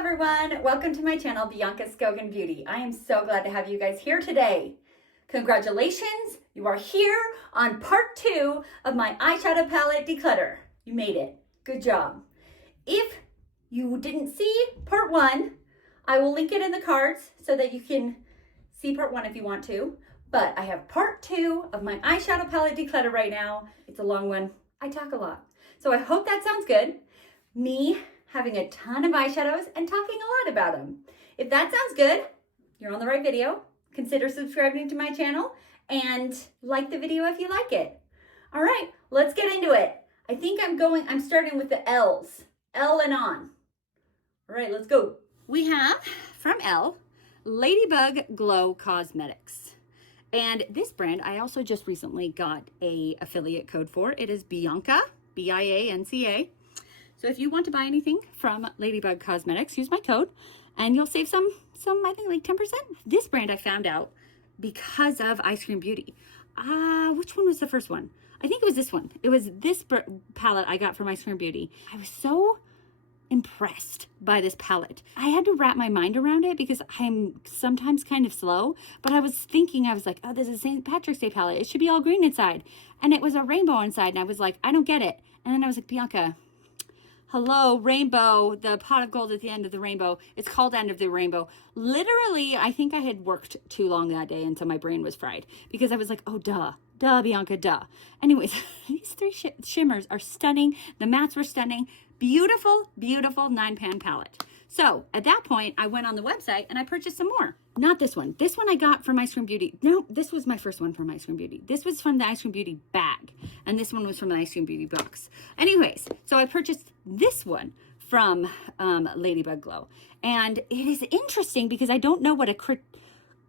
everyone, welcome to my channel, Bianca Skogan Beauty. I am so glad to have you guys here today. Congratulations, you are here on part 2 of my eyeshadow palette declutter. You made it, good job. If you didn't see part 1, I will link it in the cards so that you can see part 1 if you want to. But I have part 2 of my eyeshadow palette declutter right now. It's a long one, I talk a lot. So I hope that sounds good. Me having a ton of eyeshadows and talking a lot about them. If that sounds good, you're on the right video. Consider subscribing to my channel and like the video if you like it. All right, let's get into it. I think I'm starting with the L's. L and on. All right, let's go. We have from L, Ladybug Glow Cosmetics. And this brand, I also just recently got a affiliate code for. It is Bianca, B-I-A-N-C-A. So if you want to buy anything from Ladybug Cosmetics, use my code and you'll save some I think like 10%. This brand I found out because of Ice Cream Beauty. Which one was the first one? I think it was this one. It was this palette I got from Ice Cream Beauty. I was so impressed by this palette. I had to wrap my mind around it because I'm sometimes kind of slow, but I was thinking, I was like, oh, this is a St. Patrick's Day palette. It should be all green inside. And it was a rainbow inside. And I was like, I don't get it. And then I was like, Bianca, hello, rainbow, the pot of gold at the end of the rainbow. It's called End of the Rainbow. Literally, I think I had worked too long that day until my brain was fried because I was like, oh, duh, Bianca, duh. Anyways, these 3 shimmers are stunning. The mattes were stunning. Beautiful, beautiful 9-pan palette. So at that point, I went on the website and I purchased some more. Not this one. This one I got from Ice Cream Beauty. No, this was my first one from Ice Cream Beauty. This was from the Ice Cream Beauty bag. And this one was from the Ice Cream Beauty box. Anyways, so I purchased this one from Ladybug Glow. And it is interesting because I don't know what a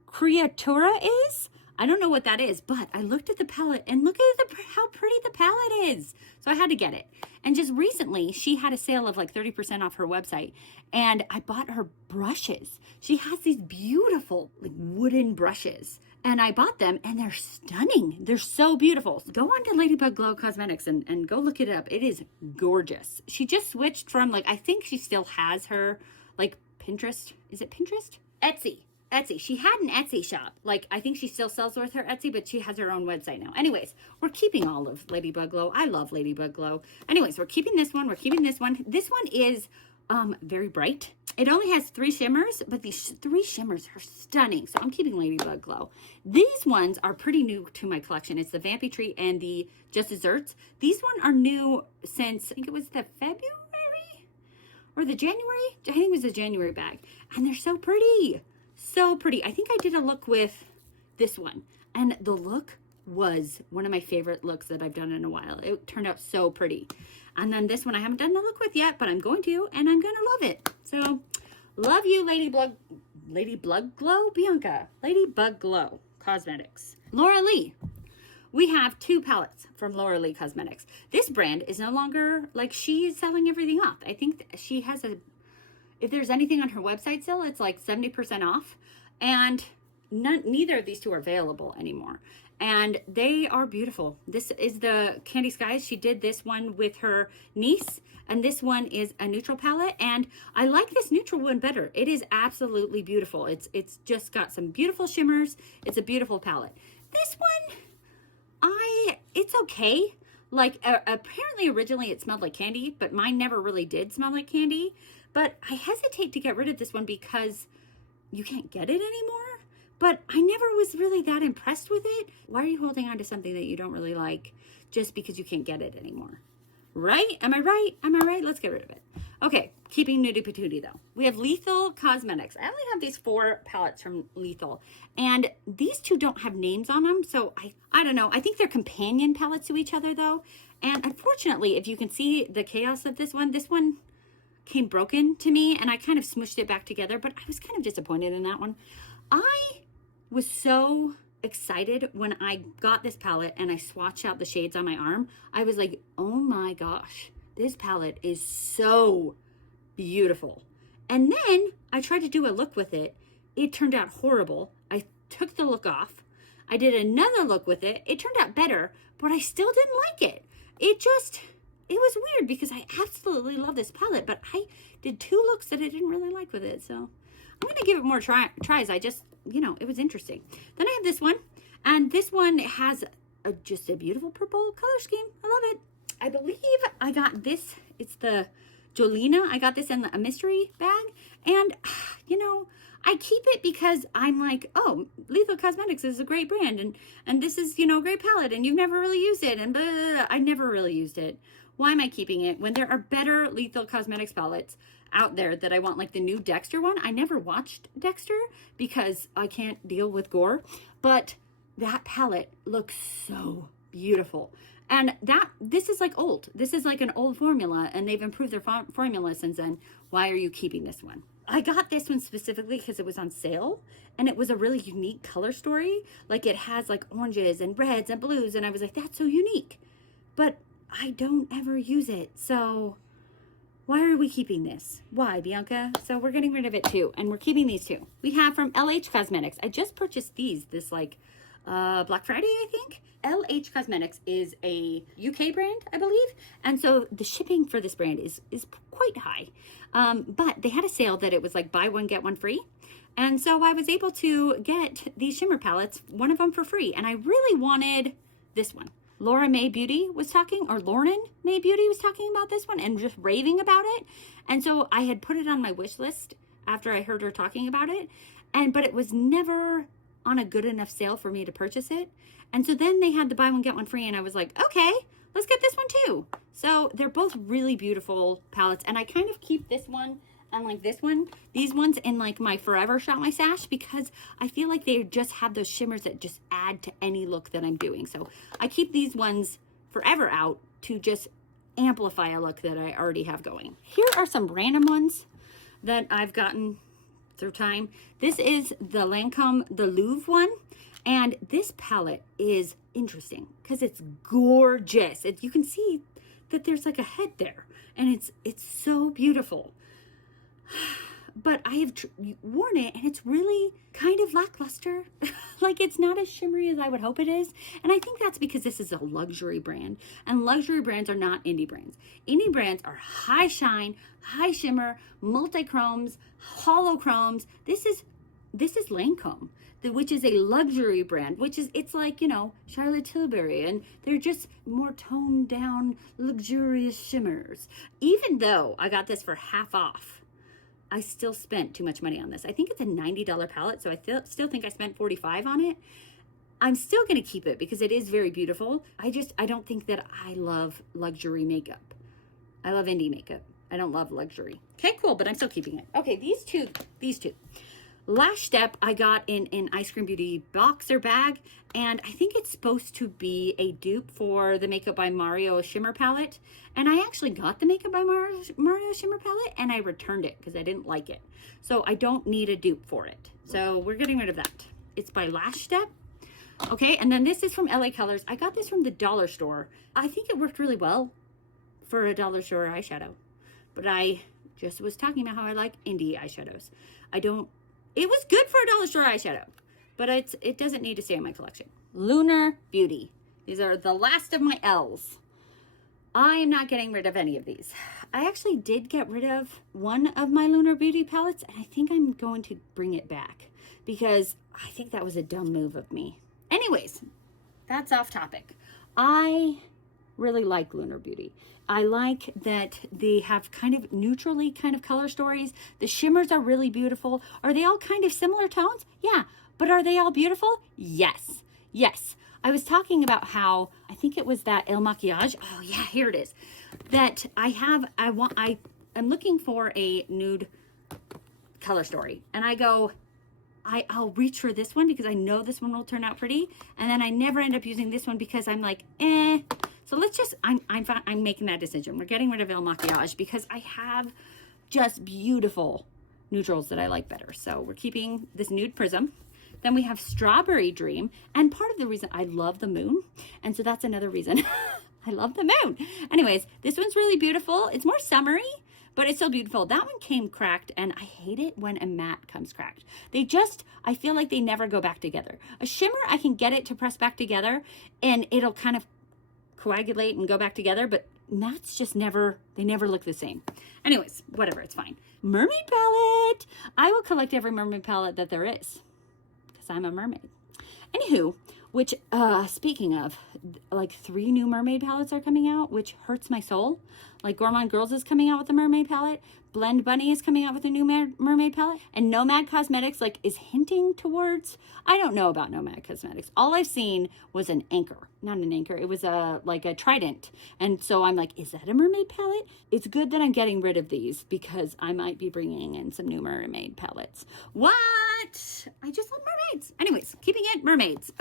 creatura is. I don't know what that is, but I looked at the palette and look at how pretty the palette is. So I had to get it. And just recently, she had a sale of like 30% off her website. And I bought her brushes. She has these beautiful like wooden brushes. And I bought them and they're stunning. They're so beautiful. So go on to Ladybug Glow Cosmetics and go look it up. It is gorgeous. She just switched from like, I think she still has her like Pinterest. Is it Pinterest? Etsy. She had an Etsy shop. Like, I think she still sells with her Etsy, but she has her own website now. Anyways, we're keeping all of Ladybug Glow. I love Ladybug Glow. Anyways, we're keeping this one. We're keeping this one. This one is very bright. It only has 3 shimmers, but these 3 shimmers are stunning. So I'm keeping Ladybug Glow. These ones are pretty new to my collection. It's the Vampy Tree and the Just Desserts. These ones are new since, I think it was the February or the January. I think it was the January bag. And they're so pretty. So pretty. I think I did a look with this one and the look was one of my favorite looks that I've done in a while. It turned out so pretty. And then this one I haven't done a look with yet, but I'm going to, and I'm going to love it. So love you, Ladybug Glow, Bianca. Ladybug Glow Cosmetics. Laura Lee. We have 2 palettes from Laura Lee Cosmetics. This brand is no longer, like, she's selling everything off. I think she has if there's anything on her website still, it's like 70% off. And neither of these 2 are available anymore. And they are beautiful. This is the Candy Skies. She did this one with her niece. And this one is a neutral palette. And I like this neutral one better. It is absolutely beautiful. It's just got some beautiful shimmers. It's a beautiful palette. This one, it's okay. Like, apparently originally it smelled like candy, but mine never really did smell like candy. But I hesitate to get rid of this one because you can't get it anymore. But I never was really that impressed with it. Why are you holding on to something that you don't really like just because you can't get it anymore? Right? Am I right? Am I right? Let's get rid of it. Okay, keeping Nudie Patootie though. We have Lethal Cosmetics. I only have these 4 palettes from Lethal. And these 2 don't have names on them. So I don't know. I think they're companion palettes to each other though. And unfortunately, if you can see the chaos of this one came broken to me and I kind of smushed it back together, but I was kind of disappointed in that one. I was so excited when I got this palette and I swatched out the shades on my arm. I was like, oh my gosh, this palette is so beautiful. And then I tried to do a look with it. It turned out horrible. I took the look off. I did another look with it. It turned out better, but I still didn't like it. it was weird because I absolutely love this palette, but I did 2 looks that I didn't really like with it. So I'm going to give it more tries. I just, it was interesting. Then I have this one, and this one has just a beautiful purple color scheme. I love it. I believe I got this. It's the Jolena. I got this in a mystery bag, and I keep it because I'm like, oh, Lethal Cosmetics is a great brand, and this is, a great palette, and you've never really used it, and blah, blah, blah. I never really used it. Why am I keeping it when there are better Lethal Cosmetics palettes out there that I want, like the new Dexter one? I never watched Dexter because I can't deal with gore, but that palette looks so beautiful. And this is like old. This is like an old formula, and they've improved their formula since then. Why are you keeping this one? I got this one specifically because it was on sale, and it was a really unique color story. Like, it has like oranges and reds and blues, and I was like, that's so unique. But I don't ever use it, so why are we keeping this? Why, Bianca? So we're getting rid of it too, and we're keeping these 2. We have from LH Cosmetics. I just purchased these this like Black Friday, I think. LH Cosmetics is a UK brand, I believe, and so the shipping for this brand is quite high. But they had a sale that it was like buy one get one free, and so I was able to get these shimmer palettes, one of them for free, and I really wanted this one. Lauren May Beauty was talking about this one and just raving about it, and so I had put it on my wish list after I heard her talking about it, but it was never on a good enough sale for me to purchase it. And so then they had the buy one get one free, and I was like, okay, let's get this one too. So they're both really beautiful palettes, and I kind of keep this one and like these ones in like my forever shop my stash, because I feel like they just have those shimmers that just add to any look that I'm doing. So I keep these ones forever out to just amplify a look that I already have going. Here are some random ones that I've gotten through time. This is the Lancome, the Louvre one. And this palette is interesting because it's gorgeous. You can see that there's like a head there, and it's so beautiful. But I have worn it, and it's really kind of lackluster. Like, it's not as shimmery as I would hope it is. And I think that's because this is a luxury brand, and luxury brands are not indie brands. Indie brands are high shine, high shimmer, multi-chromes, hollow chromes. This is Lancome, which is a luxury brand, it's like, Charlotte Tilbury, and they're just more toned down, luxurious shimmers. Even though I got this for half off, I still spent too much money on this. I think it's a $90 palette, so I still think I spent $45 on it. I'm still going to keep it because it is very beautiful. I don't think that I love luxury makeup. I love indie makeup. I don't love luxury. Okay, cool, but I'm still keeping it. Okay, these two. Lash Step I got in an Ice Cream Beauty boxer bag, and I think it's supposed to be a dupe for the Makeup by Mario shimmer palette. And I actually got the Makeup by Mario shimmer palette, and I returned it because I didn't like it. So I don't need a dupe for it. So we're getting rid of that. It's by Lash Step. Okay, and then this is from LA Colors. I got this from the dollar store. I think it worked really well for a dollar store eyeshadow. But I just was talking about how I like indie eyeshadows. It was good for a dollar store eyeshadow, but it doesn't need to stay in my collection. Lunar Beauty. These are the last of my L's. I am not getting rid of any of these. I actually did get rid of one of my Lunar Beauty palettes, and I think I'm going to bring it back because I think that was a dumb move of me. Anyways, that's off topic. I really like Lunar Beauty. I like that they have kind of neutrally kind of color stories. The shimmers are really beautiful. Are they all kind of similar tones? Yeah. But are they all beautiful? Yes. Yes. I was talking about how, I think it was that El Maquillage. Oh yeah, here it is. That I'm looking for a nude color story. And I go, I'll reach for this one because I know this one will turn out pretty. And then I never end up using this one because I'm like, eh. So let's just, I'm making that decision. We're getting rid of El Maquillage because I have just beautiful neutrals that I like better. So we're keeping this Nude Prism. Then we have Strawberry Dream. And part of the reason I love the moon. And so that's another reason I love the moon. Anyways, this one's really beautiful. It's more summery, but it's still beautiful. That one came cracked, and I hate it when a matte comes cracked. I feel like they never go back together. A shimmer, I can get it to press back together, and it'll kind of coagulate and go back together, but mattes just never look the same. Anyways, whatever, it's fine. Mermaid palette. I will collect every mermaid palette that there is because I'm a mermaid. Anywho, which, speaking of, like 3 new mermaid palettes are coming out, which hurts my soul. Like Gourmand Girls is coming out with a mermaid palette. Blend Bunny is coming out with a new mermaid palette. And Nomad Cosmetics, like, is hinting towards, I don't know about Nomad Cosmetics. All I've seen was an anchor. Not an anchor. It was like a trident. And so I'm like, is that a mermaid palette? It's good that I'm getting rid of these because I might be bringing in some new mermaid palettes. What? I just love mermaids. Anyways, keeping it mermaids.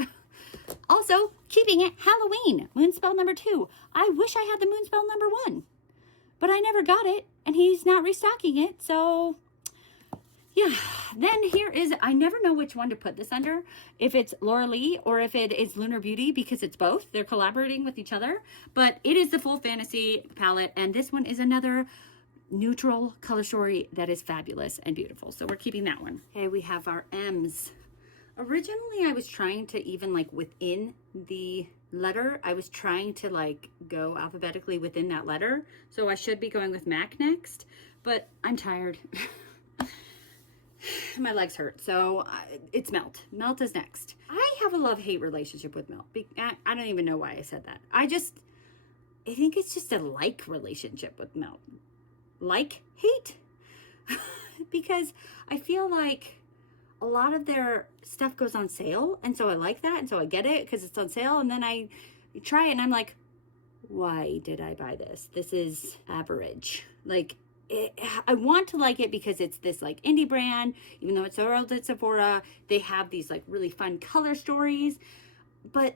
Also, keeping it Halloween, Moonspell number 2. I wish I had the Moonspell number 1, but I never got it, and he's not restocking it, so yeah. Then here is, I never know which one to put this under, if it's Laura Lee or if it is Lunar Beauty, because it's both. They're collaborating with each other, but it is the Full Fantasy palette, and this one is another neutral color story that is fabulous and beautiful, so we're keeping that one. Okay, we have our M's. Originally, I was trying to even like within the letter, I was trying to like go alphabetically within that letter. So I should be going with MAC next, but I'm tired. My legs hurt. So it's Melt. Melt is next. I have a love-hate relationship with Melt. I don't even know why I said that. I think it's just a like relationship with Melt. Like, hate. Because I feel like a lot of their stuff goes on sale, and so I like that, and so I get it because it's on sale, and then I try it and I'm like, why did I buy this? This is average. Like, I want to like it because it's this like indie brand, even though it's sold at Sephora. They have these like really fun color stories, but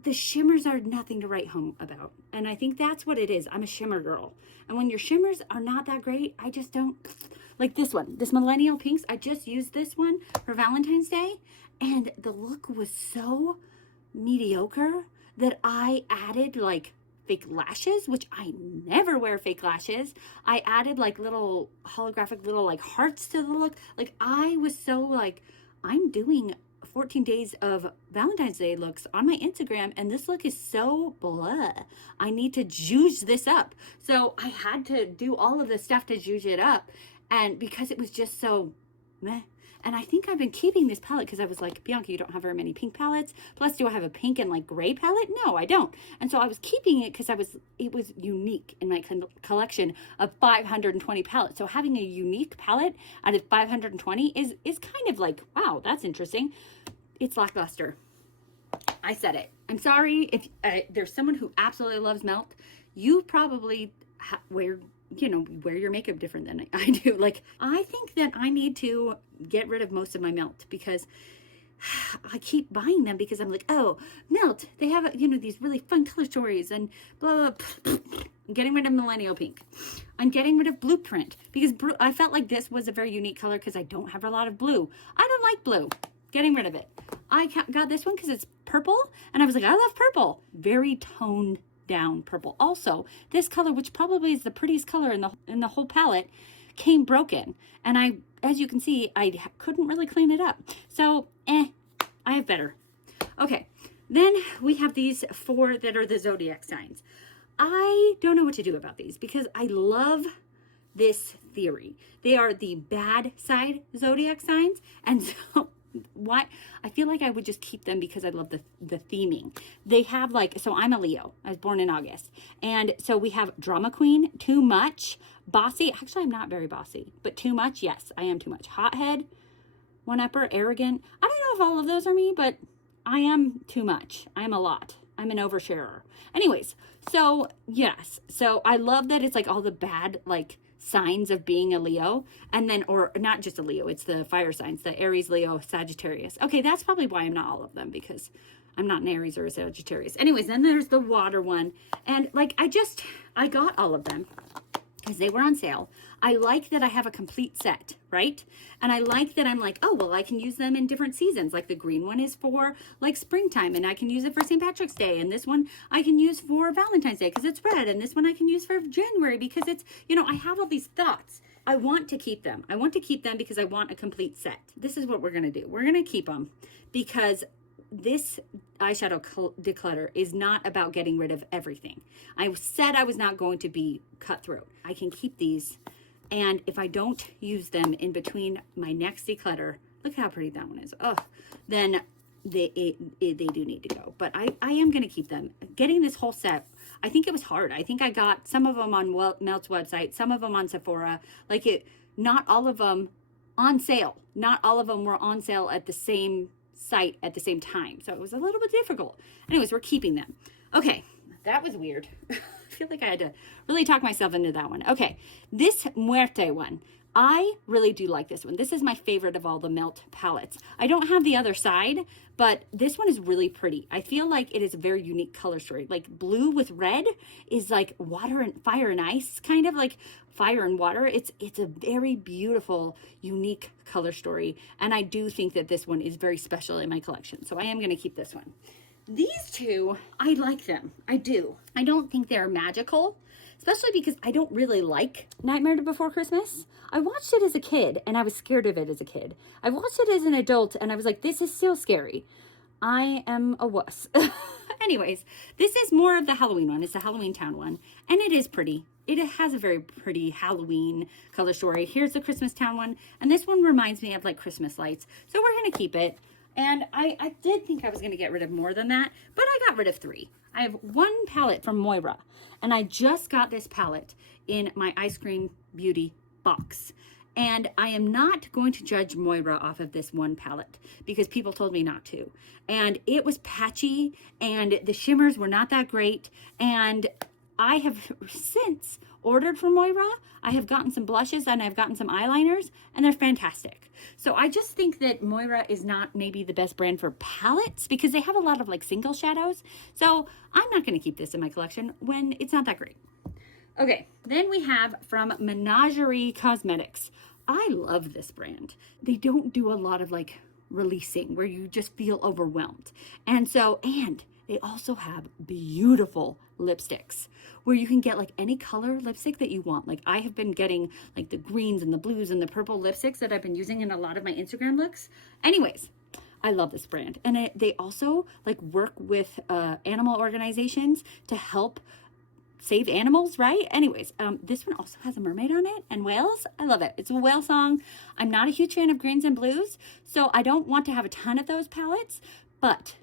the shimmers are nothing to write home about. And I think that's what it is. I'm a shimmer girl. And when your shimmers are not that great, I just don't like this one. This Millennial Pinks, I just used this one for Valentine's Day, and the look was so mediocre that I added like fake lashes, which I never wear fake lashes. I added like little holographic little like hearts to the look. Like I was so like, I'm doing 14 days of Valentine's Day looks on my Instagram, and this look is so blah. I need to juice this up. So I had to do all of this stuff to juice it up, and because it was just so meh. And I think I've been keeping this palette because I was like, Bianca, you don't have very many pink palettes. Plus, do I have a pink and like gray palette? No, I don't. And so I was keeping it because it was unique in my collection of 520 palettes. So having a unique palette out of 520 is kind of like, wow, that's interesting. It's lackluster. I said it. I'm sorry if there's someone who absolutely loves Melt. You probably wear your makeup different than I do. Like, I think that I need to get rid of most of my Melt because I keep buying them because I'm like, oh, Melt, they have, these really fun color stories and blah, blah, blah. I'm getting rid of Millennial Pink. I'm getting rid of Blueprint because I felt like this was a very unique color because I don't have a lot of blue. I don't like blue. Getting rid of it. I got this one because it's purple, and I was like, I love purple. Very toned down purple. Also, this color, which probably is the prettiest color in the whole palette, came broken, and as you can see, I couldn't really clean it up. So, I have better. Okay, then we have these 4 that are the zodiac signs. I don't know what to do about these because I love this theory. They are the bad side zodiac signs, and so why I feel like I would just keep them because I love the theming. They have so I'm a Leo. I was born in August. And so we have drama queen, too much, bossy. Actually, I'm not very bossy, but too much. Yes, I am too much. Hothead, one upper, arrogant. I don't know if all of those are me, but I am too much. I'm a lot. I'm an oversharer. Anyways, so yes. So I love that it's like all the bad, signs of being a Leo, and then, or not just a Leo, it's the fire signs, the Aries, Leo, Sagittarius. Okay, that's probably why I'm not all of them, because I'm not an Aries or a Sagittarius. Anyways, then there's the water one, and I got all of them because they were on sale. I like that I have a complete set, right? And I like that I'm like, oh, well, I can use them in different seasons. Like the green one is for springtime, and I can use it for St. Patrick's Day. And this one I can use for Valentine's Day because it's red. And this one I can use for January because it's, I have all these thoughts. I want to keep them. I want to keep them because I want a complete set. This is what we're going to do. We're going to keep them because this eyeshadow declutter is not about getting rid of everything. I said I was not going to be cutthroat. I can keep these, and if I don't use them in between my next declutter, look how pretty that one is. Oh, then they do need to go. But I am going to keep them. Getting this whole set, I think it was hard. I think I got some of them on Melt's website, some of them on Sephora. Not all of them on sale. Not all of them were on sale at the same site at the same time. So it was a little bit difficult. Anyways, we're keeping them. Okay, that was weird. I feel like I had to really talk myself into that one. Okay, this Muerte one. I really do like this one. This is my favorite of all the Melt palettes. I don't have the other side, but this one is really pretty. I feel like it is a very unique color story. Like blue with red is like water and fire and ice, kind of like fire and water. It's a very beautiful, unique color story. And I do think that this one is very special in my collection. So I am going to keep this one. These two, I like them. I do. I don't think they're magical, especially because I don't really like Nightmare Before Christmas. I watched it as a kid and I was scared of it as a kid. I watched it as an adult and I was like, this is still scary. I am a wuss. Anyways, this is more of the Halloween one. It's the Halloween Town one, and it is pretty. It has a very pretty Halloween color story. Here's the Christmas Town one, and this one reminds me of like Christmas lights. So we're going to keep it. And I did think I was going to get rid of more than that, but I got rid of 3. I have 1 palette from Moira, and I just got this palette in my Ice Cream Beauty box. And I am not going to judge Moira off of this 1 palette because people told me not to. And it was patchy, and the shimmers were not that great. And I have since ordered from Moira. I have gotten some blushes and I've gotten some eyeliners, and they're fantastic. So I just think that Moira is not maybe the best brand for palettes because they have a lot of like single shadows. So I'm not going to keep this in my collection when it's not that great. Okay, then we have from Menagerie Cosmetics. I love this brand. They don't do a lot of like releasing where you just feel overwhelmed. And they also have beautiful lipsticks where you can get like any color lipstick that you want. Like I have been getting like the greens and the blues and the purple lipsticks that I've been using in a lot of my Instagram looks. Anyways, I love this brand. And they also like work with animal organizations to help save animals, right? Anyways, this one also has a mermaid on it and whales. I love it. It's a whale song. I'm not a huge fan of greens and blues, so I don't want to have a ton of those palettes, but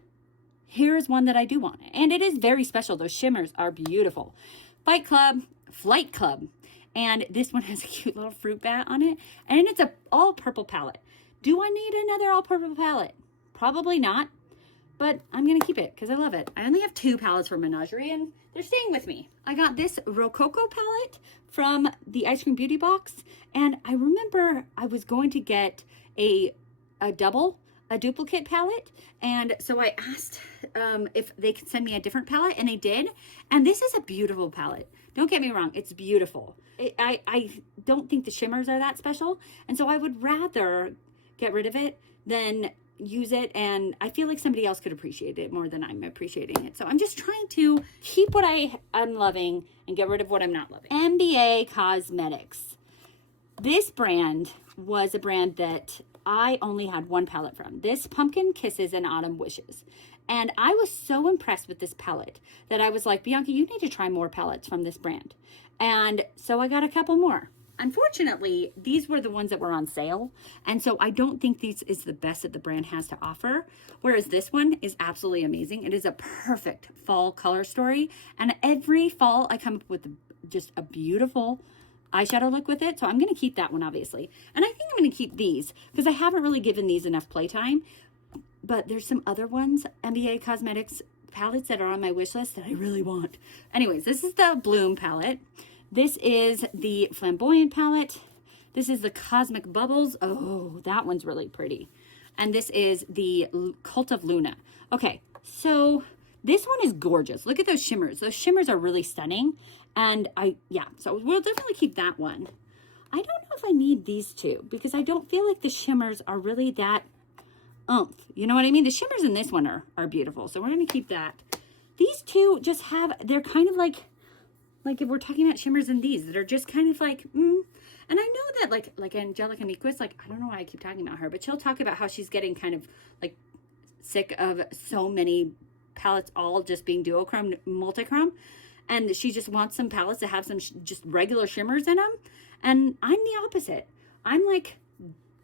here's one that I do want. And it is very special. Those shimmers are beautiful. Flight Club. And this one has a cute little fruit bat on it. And it's a all purple palette. Do I need another all purple palette? Probably not. But I'm going to keep it because I love it. I only have 2 palettes from Menagerie and they're staying with me. I got this Rococo palette from the Ice Cream Beauty box. And I remember I was going to get a duplicate palette. And so I asked if they could send me a different palette, and they did. And this is a beautiful palette. Don't get me wrong. It's beautiful. I don't think the shimmers are that special. And so I would rather get rid of it than use it, and I feel like somebody else could appreciate it more than I'm appreciating it. So I'm just trying to keep what I'm loving and get rid of what I'm not loving. MBA Cosmetics. This brand was a brand that I only had 1 palette from. This Pumpkin Kisses and Autumn Wishes. And I was so impressed with this palette that I was like, Bianca, you need to try more palettes from this brand. And so I got a couple more. Unfortunately, these were the ones that were on sale. And so I don't think this is the best that the brand has to offer. Whereas this one is absolutely amazing. It is a perfect fall color story. And every fall I come up with just a beautiful eyeshadow look with it. So I'm going to keep that one, obviously. And I think I'm going to keep these because I haven't really given these enough playtime. But there's some other ones, MBA Cosmetics palettes that are on my wish list that I really want. Anyways, this is the Bloom palette. This is the Flamboyant palette. This is the Cosmic Bubbles. Oh, that one's really pretty. And this is the Cult of Luna. Okay, so this one is gorgeous. Look at those shimmers. Those shimmers are really stunning. And so we'll definitely keep that one. I don't know if I need these 2 because I don't feel like the shimmers are really that oomph. You know what I mean? The shimmers in this one are beautiful. So we're going to keep that. These 2 just they're kind of like if we're talking about shimmers in these that are just kind of like, And I know that like Angelica Nyquist, like, I don't know why I keep talking about her, but she'll talk about how she's getting kind of like sick of so many palettes all just being duochrome, multichrome. And she just wants some palettes to have some just regular shimmers in them. And I'm the opposite. I'm like,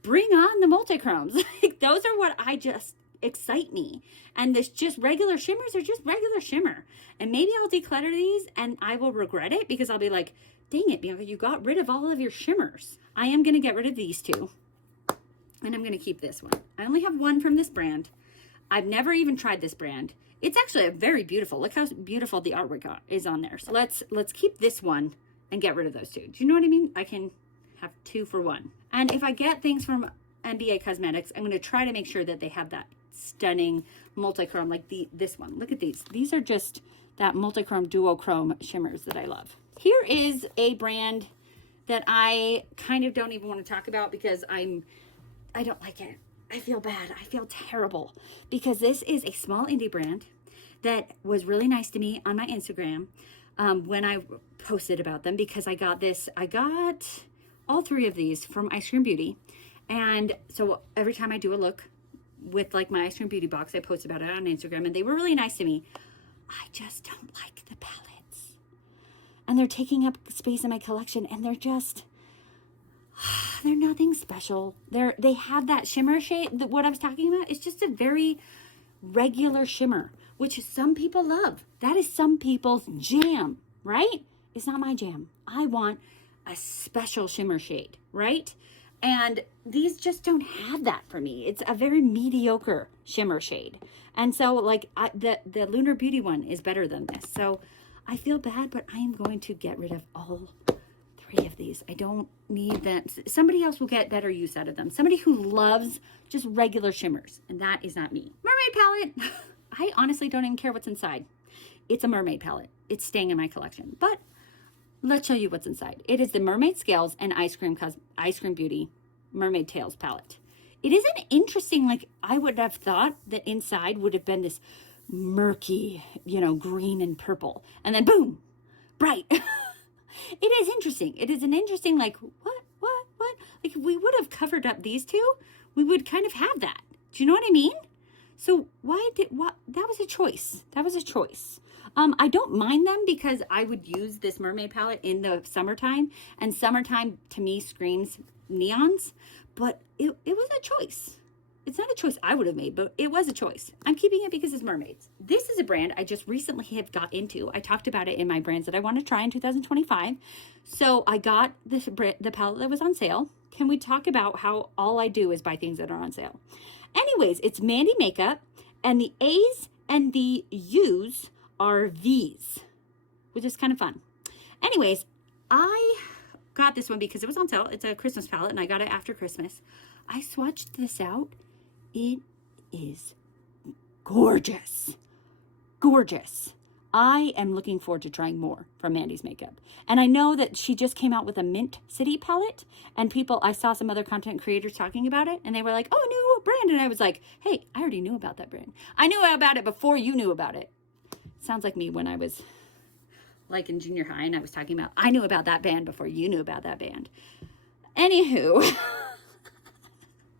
bring on the multichromes. Like, those are what I just excite me. And this just regular shimmers are just regular shimmer. And maybe I'll declutter these and I will regret it because I'll be like, dang it, Bianca, you got rid of all of your shimmers. I am going to get rid of these two. And I'm going to keep this one. I only have one from this brand. I've never even tried this brand. It's actually a very beautiful. Look how beautiful the artwork is on there. So let's keep this one and get rid of those two. Do you know what I mean? I can have 2 for 1. And if I get things from NBA Cosmetics, I'm going to try to make sure that they have that stunning multichrome, like this one. Look at these. These are just that multichrome duochrome shimmers that I love. Here is a brand that I kind of don't even want to talk about because I don't like it. I feel bad. I feel terrible because this is a small indie brand that was really nice to me on my Instagram when I posted about them because I got all 3 of these from Ice Cream Beauty. And so every time I do a look with like my Ice Cream Beauty box, I post about it on Instagram and they were really nice to me. I just don't like the palettes. And they're taking up space in my collection and they're nothing special. They have that shimmer shade, what I was talking about. It's just a very regular shimmer, which some people love. That is some people's jam, right? It's not my jam. I want a special shimmer shade, right? And these just don't have that for me. It's a very mediocre shimmer shade. And so like the Lunar Beauty one is better than this. So I feel bad, but I am going to get rid of all 3 of these. I don't need them. Somebody else will get better use out of them. Somebody who loves just regular shimmers. And that is not me. Mermaid palette. I honestly don't even care what's inside. It's a mermaid palette. It's staying in my collection. But let's show you what's inside. It is the Mermaid Scales and Ice Cream Beauty Mermaid Tails palette. It is an interesting, like I would have thought that inside would have been this murky, green and purple. And then boom, bright. It is interesting. It is an interesting, like, what? Like, if we would have covered up these 2, we would kind of have that. Do you know what I mean? So that was a choice. That was a choice. I don't mind them because I would use this mermaid palette in the summertime. And summertime, to me, screams neons. But it was a choice. It's not a choice I would have made, but it was a choice. I'm keeping it because it's mermaids. This is a brand I just recently have got into. I talked about it in my brands that I want to try in 2025. So I got the palette that was on sale. Can we talk about how all I do is buy things that are on sale? Anyways, it's Mandy Makeup, and the A's and the U's are V's, which is kind of fun. Anyways, I got this one because it was on sale. It's a Christmas palette, and I got it after Christmas. I swatched this out. It is gorgeous. Gorgeous. I am looking forward to trying more from Mandy's Makeup. And I know that she just came out with a Mint City palette, and I saw some other content creators talking about it, and they were like, oh, new brand. And I was like, hey, I already knew about that brand. I knew about it before you knew about it. Sounds like me when I was like in junior high and I was talking about, I knew about that band before you knew about that band. Anywho,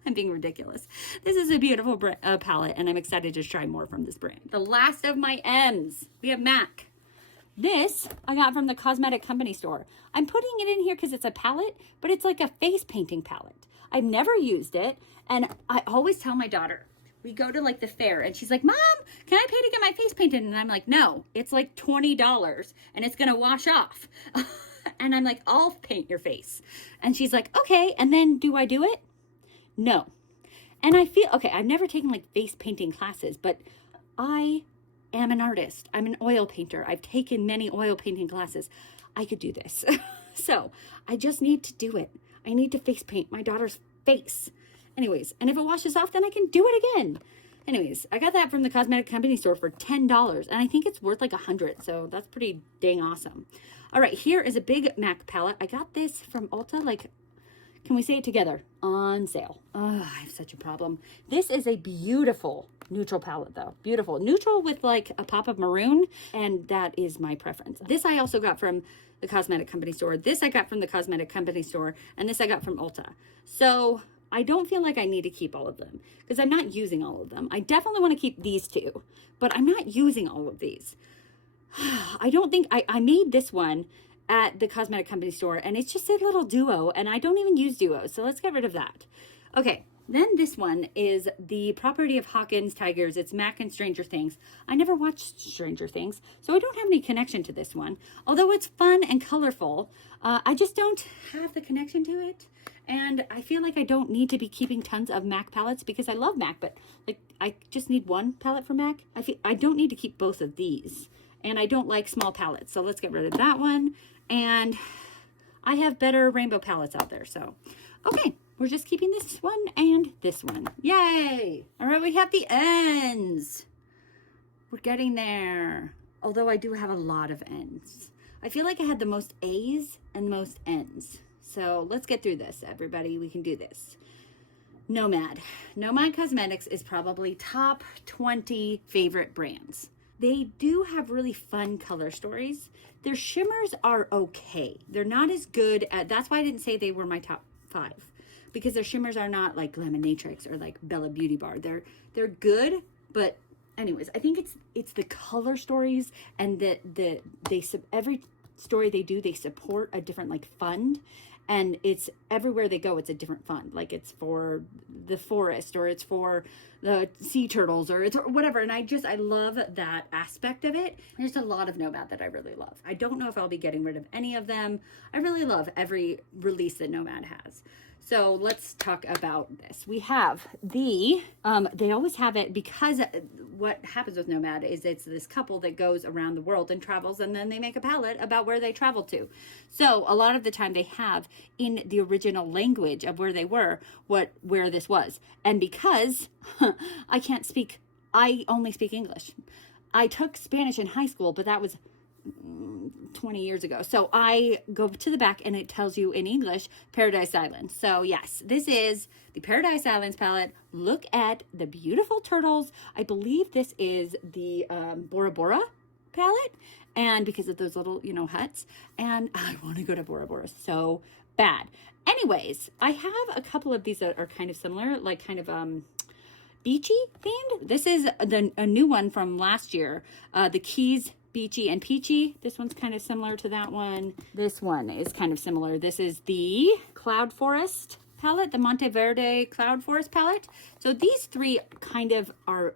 I'm being ridiculous. This is a beautiful palette, and I'm excited to try more from this brand. The last of my M's, we have MAC. This I got from the cosmetic company store. I'm putting it in here because it's a palette, but it's like a face painting palette. I've never used it, and I always tell my daughter, we go to like the fair and she's like, Mom, can I pay to get my face painted? And I'm like, no, it's like $20 and it's going to wash off. And I'm like, I'll paint your face. And she's like, okay. And then do I do it? No. And I feel, okay, I've never taken like face painting classes, but I am an artist. I'm an oil painter. I've taken many oil painting classes. I could do this. So I just need to do it. I need to face paint my daughter's face. Anyways, and if it washes off, then I can do it again. Anyways, I got that from the cosmetic company store for $10, and I think it's worth like $100, so that's pretty dang awesome. All right, here is a big MAC palette. I got this from Ulta, like, can we say it together? On sale. Oh, I have such a problem. This is a beautiful neutral palette, though. Beautiful. Neutral with like a pop of maroon, and that is my preference. This I also got from the cosmetic company store. This I got from the cosmetic company store, and this I got from Ulta. So I don't feel like I need to keep all of them because I'm not using all of them. I definitely want to keep these two, but I'm not using all of these. I don't think I made this one at the cosmetic company store, and it's just a little duo, and I don't even use duos, so let's get rid of that. Okay, then this one is the property of Hawkins Tigers. It's Mac and Stranger Things. I never watched Stranger Things, so I don't have any connection to this one. Although it's fun and colorful, I just don't have the connection to it. And I feel like I don't need to be keeping tons of MAC palettes because I love MAC, but like I just need one palette for MAC. I don't need to keep both of these. And I don't like small palettes, so let's get rid of that one. And I have better rainbow palettes out there, so okay. We're just keeping this one and this one. Yay! All right, we have the ends. We're getting there. Although I do have a lot of ends. I feel like I had the most A's and the most ends. So let's get through this, everybody. We can do this. Nomad. Nomad Cosmetics is probably top 20 favorite brands. They do have really fun color stories. Their shimmers are okay. They're not as good at, that's why I didn't say they were my top 5. Because their shimmers are not like Laminatrix or like Bella Beauty Bar. They're good, but anyways, I think it's the color stories and every story they do, they support a different like fund, and it's everywhere they go, it's a different fund. Like it's for the forest, or it's for the sea turtles, or it's whatever. And I love that aspect of it. There's a lot of Nomad that I really love. I don't know if I'll be getting rid of any of them. I really love every release that Nomad has. So let's talk about this. We have they always have it, because what happens with Nomad is it's this couple that goes around the world and travels, and then they make a palette about where they traveled to. So a lot of the time they have in the original language of where they were, where this was. And because I only speak English. I took Spanish in high school, but that was 20 years ago. So I go to the back and it tells you in English, Paradise Island. So yes, this is the Paradise Islands palette. Look at the beautiful turtles. I believe this is the Bora Bora palette. And because of those little, huts. And I want to go to Bora Bora so bad. Anyways, I have a couple of these that are kind of similar, like kind of beachy themed. This is a new one from last year. The Keys Beachy and Peachy. This one's kind of similar to that one. This one is kind of similar. This is the Cloud Forest palette, the Monteverde Cloud Forest palette. So these three kind of are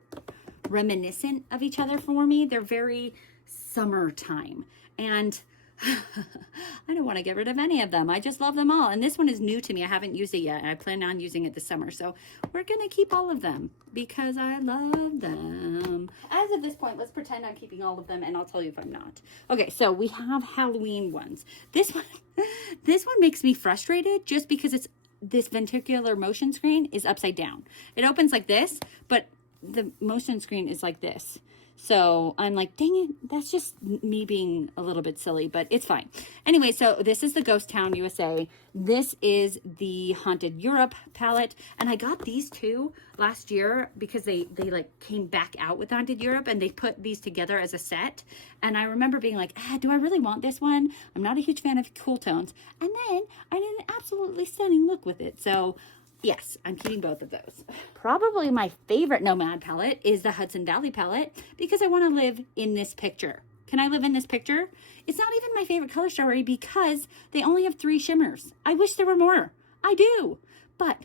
reminiscent of each other for me. They're very summertime, and I don't want to get rid of any of them. I just love them all. And this one is new to me. I haven't used it yet. I plan on using it this summer. So we're going to keep all of them because I love them. As of this point, let's pretend I'm keeping all of them, and I'll tell you if I'm not. Okay, so we have Halloween ones. This one makes me frustrated just because this ventricular motion screen is upside down. It opens like this, but the motion screen is like this. So I'm like, dang it, that's just me being a little bit silly, but it's fine. Anyway, so this is the Ghost Town USA. This is the Haunted Europe palette. And I got these two last year because they like came back out with Haunted Europe, and they put these together as a set. And I remember being like, do I really want this one? I'm not a huge fan of cool tones. And then I did an absolutely stunning look with it. So yes, I'm keeping both of those. Probably my favorite Nomad palette is the Hudson Valley palette because I want to live in this picture. Can I live in this picture? It's not even my favorite color story because they only have 3 shimmers. I wish there were more. I do. But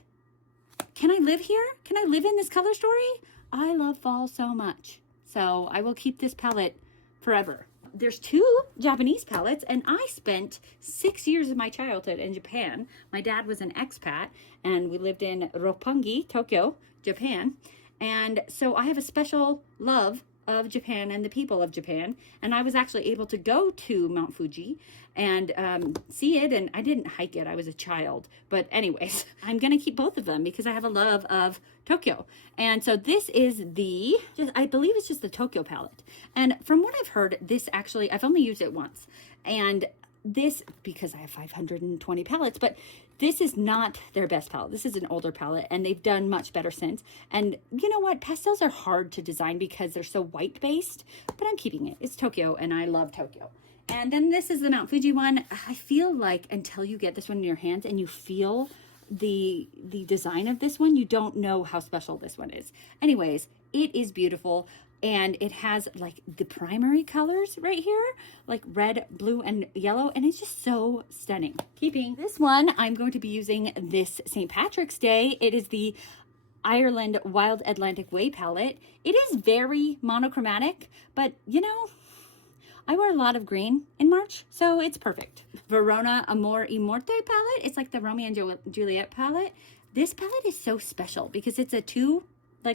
can I live here? Can I live in this color story? I love fall so much. So I will keep this palette forever. There's 2 Japanese palettes, and I spent 6 years of my childhood in Japan. My dad was an expat, and we lived in Roppongi, Tokyo, Japan. And so I have a special love of Japan and the people of Japan. And I was actually able to go to Mount Fuji and see it. And I didn't hike it. I was a child. But anyways, I'm going to keep both of them because I have a love of Tokyo. And so this is I believe it's just the Tokyo palette. And from what I've heard, this actually, I've only used it once. And this, because I have 520 palettes, but this is not their best palette. This is an older palette, and they've done much better since. And you know what? Pastels are hard to design because they're so white-based, but I'm keeping it. It's Tokyo, and I love Tokyo. And then this is the Mount Fuji one. I feel like until you get this one in your hands and you feel the design of this one, you don't know how special this one is. Anyways, it is beautiful. And it has like the primary colors right here, like red, blue, and yellow. And it's just so stunning. Keeping this one, I'm going to be using this St. Patrick's Day. It is the Ireland Wild Atlantic Way palette. It is very monochromatic, but you know, I wear a lot of green in March, so it's perfect. Verona Amor y Morte palette. It's like the Romeo and Juliet palette. This palette is so special because it's a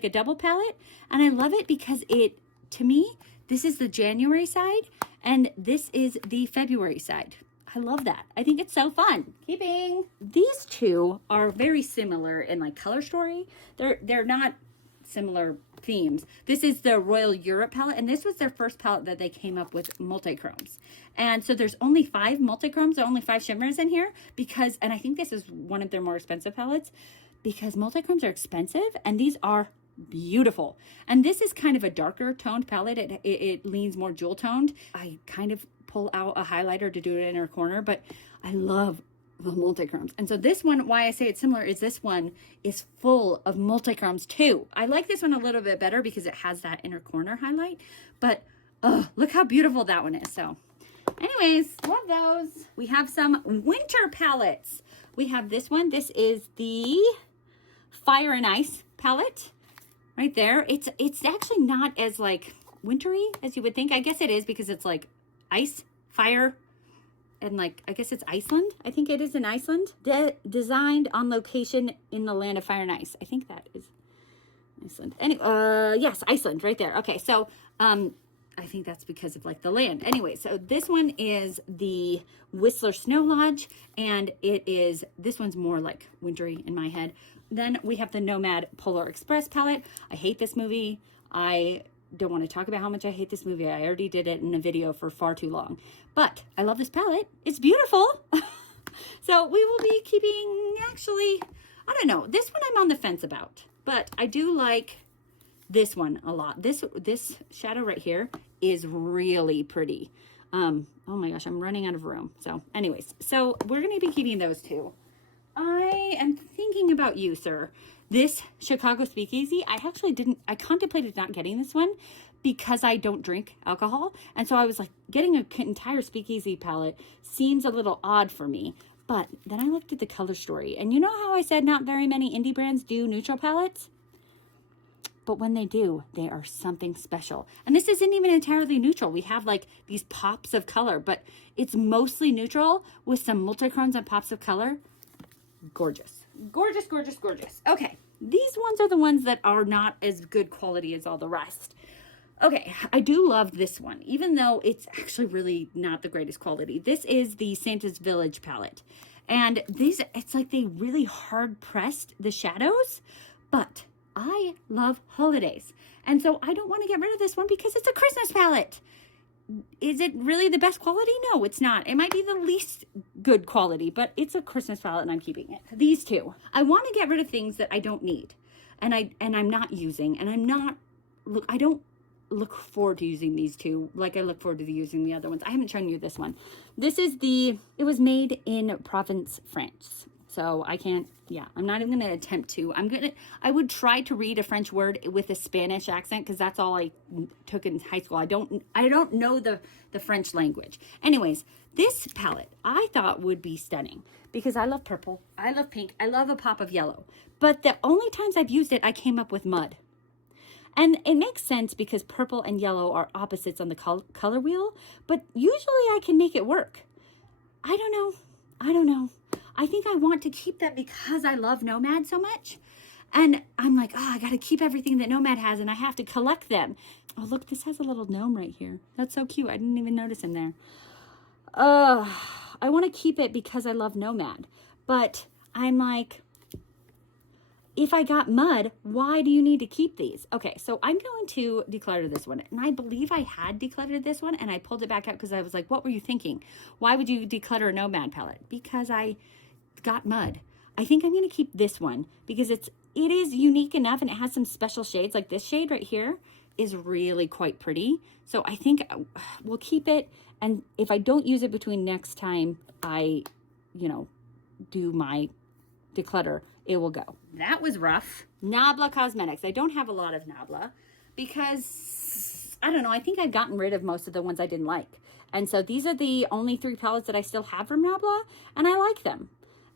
double palette, and I love it because to me, this is the January side and this is the February side. I love that. I think it's so fun. Keeping. These two are very similar in like color story. They're not similar themes. This is the Royal Europe palette, and this was their first palette that they came up with multi-chromes. And so there's only 5 multi-chromes, only 5 shimmers in here and I think this is one of their more expensive palettes, because multi-chromes are expensive and these are beautiful. And this is kind of a darker toned palette. It leans more jewel toned. I kind of pull out a highlighter to do it in her corner, but I love the multi-chromes. And so this one, why I say it's similar, is this one is full of multi-chromes too. I like this one a little bit better because it has that inner corner highlight, but look how beautiful that one is. So anyways, love those. We have some winter palettes. We have this one. This is the Fire and Ice palette right there. It's actually not as like wintry as you would think. I guess it is because it's like ice, fire, and like, I guess it's Iceland. I think it is in Iceland. Designed on location in the land of fire and ice. I think that is Iceland. Anyway, yes, Iceland right there. Okay, so I think that's because of like the land. Anyway, so this one is the Whistler Snow Lodge, and this one's more like wintry in my head. Then we have the Nomad Polar Express palette. I hate this movie. I don't want to talk about how much I hate this movie. I already did it in a video for far too long. But I love this palette. It's beautiful. So we will be keeping, actually, I don't know. This one I'm on the fence about. But I do like this one a lot. This shadow right here is really pretty. Oh my gosh, I'm running out of room. So anyways, so we're going to be keeping those two. I am thinking about you, sir. This Chicago Speakeasy, I contemplated not getting this one because I don't drink alcohol. And so I was like, getting an entire Speakeasy palette seems a little odd for me. But then I looked at the color story, and you know how I said not very many indie brands do neutral palettes? But when they do, they are something special. And this isn't even entirely neutral. We have like these pops of color, but it's mostly neutral with some multi-chromes and pops of color. Gorgeous. Gorgeous, gorgeous, gorgeous. Okay, these ones are the ones that are not as good quality as all the rest. Okay, I do love this one, even though it's actually really not the greatest quality. This is the Santa's Village palette. And it's like they really hard pressed the shadows, but I love holidays. And so I don't want to get rid of this one because it's a Christmas palette. Is it really the best quality? No, it's not. It might be the least good quality, but it's a Christmas palette and I'm keeping it. These two. I want to get rid of things that I don't need and I'm not using, and I don't look forward to using these two like I look forward to using the other ones. I haven't shown you this one. This is it was made in Provence, France. So I'm not even going to attempt to. I would try to read a French word with a Spanish accent because that's all I took in high school. I don't know the French language. Anyways, this palette I thought would be stunning because I love purple, I love pink, I love a pop of yellow. But the only times I've used it, I came up with mud. And it makes sense because purple and yellow are opposites on the color wheel, but usually I can make it work. I don't know. I think I want to keep that because I love Nomad so much. And I'm like, I got to keep everything that Nomad has and I have to collect them. Oh, look, this has a little gnome right here. That's so cute. I didn't even notice him there. I want to keep it because I love Nomad. But I'm like, if I got mud, why do you need to keep these? Okay, so I'm going to declutter this one. And I believe I had decluttered this one and I pulled it back out because I was like, what were you thinking? Why would you declutter a Nomad palette? Because I got mud. I think I'm going to keep this one because it is unique enough and it has some special shades. Like this shade right here is really quite pretty. So I think we'll keep it. And if I don't use it between next time I, do my declutter, it will go. That was rough. Nabla Cosmetics. I don't have a lot of Nabla because, I don't know, I think I've gotten rid of most of the ones I didn't like. And so these are the only 3 palettes that I still have from Nabla, and I like them.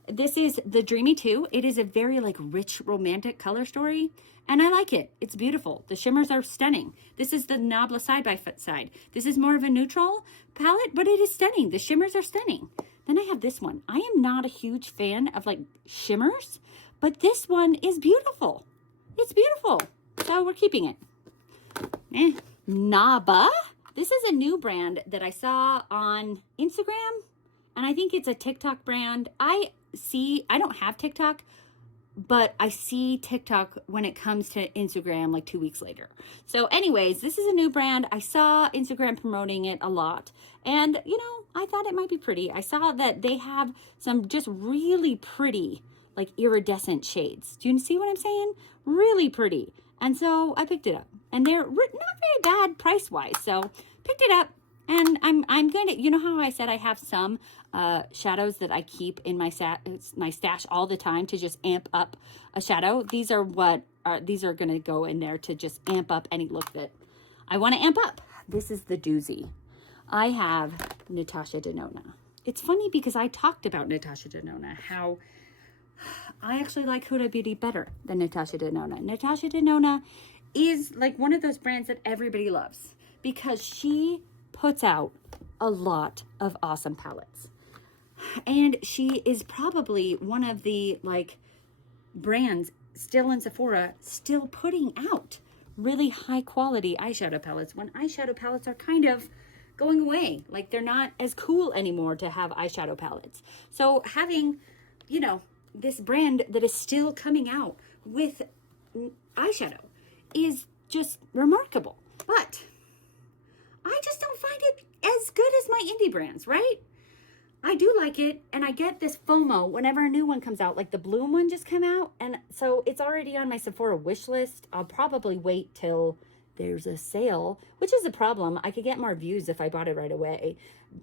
This is the Dreamy 2. It is a very like rich romantic color story, and I like it. It's beautiful. The shimmers are stunning. This is the Nabla side by side. This is more of a neutral palette, but it is stunning. The shimmers are stunning. Then I have this one. I am not a huge fan of like shimmers, but this one is beautiful. It's beautiful. So we're keeping it. Naba. This is a new brand that I saw on Instagram, and I think it's a TikTok brand. I don't have TikTok, but I see TikTok when it comes to Instagram like 2 weeks later. So anyways, this is a new brand. I saw Instagram promoting it a lot, and you know, I thought it might be pretty. I saw that they have some just really pretty like iridescent shades. Do you see what I'm saying? Really pretty. And so I picked it up, and they're not very bad price wise. So picked it up, and I'm going to, you know how I said I have some shadows that I keep in my stash all the time to just amp up a shadow. These are going to go in there to just amp up any look that I want to amp up. This is the doozy. I have Natasha Denona. It's funny because I talked about Natasha Denona, how I actually like Huda Beauty better than Natasha Denona. Natasha Denona is like one of those brands that everybody loves because she puts out a lot of awesome palettes. And she is probably one of the like brands still in Sephora still putting out really high quality eyeshadow palettes when eyeshadow palettes are kind of going away. Like they're not as cool anymore to have eyeshadow palettes. So having, you know, this brand that is still coming out with eyeshadow is just remarkable. But I just don't find it as good as my indie brands, right? I do like it, and I get this FOMO whenever a new one comes out. Like the Bloom one just came out, and so it's already on my Sephora wish list. I'll probably wait till there's a sale, which is a problem. I could get more views if I bought it right away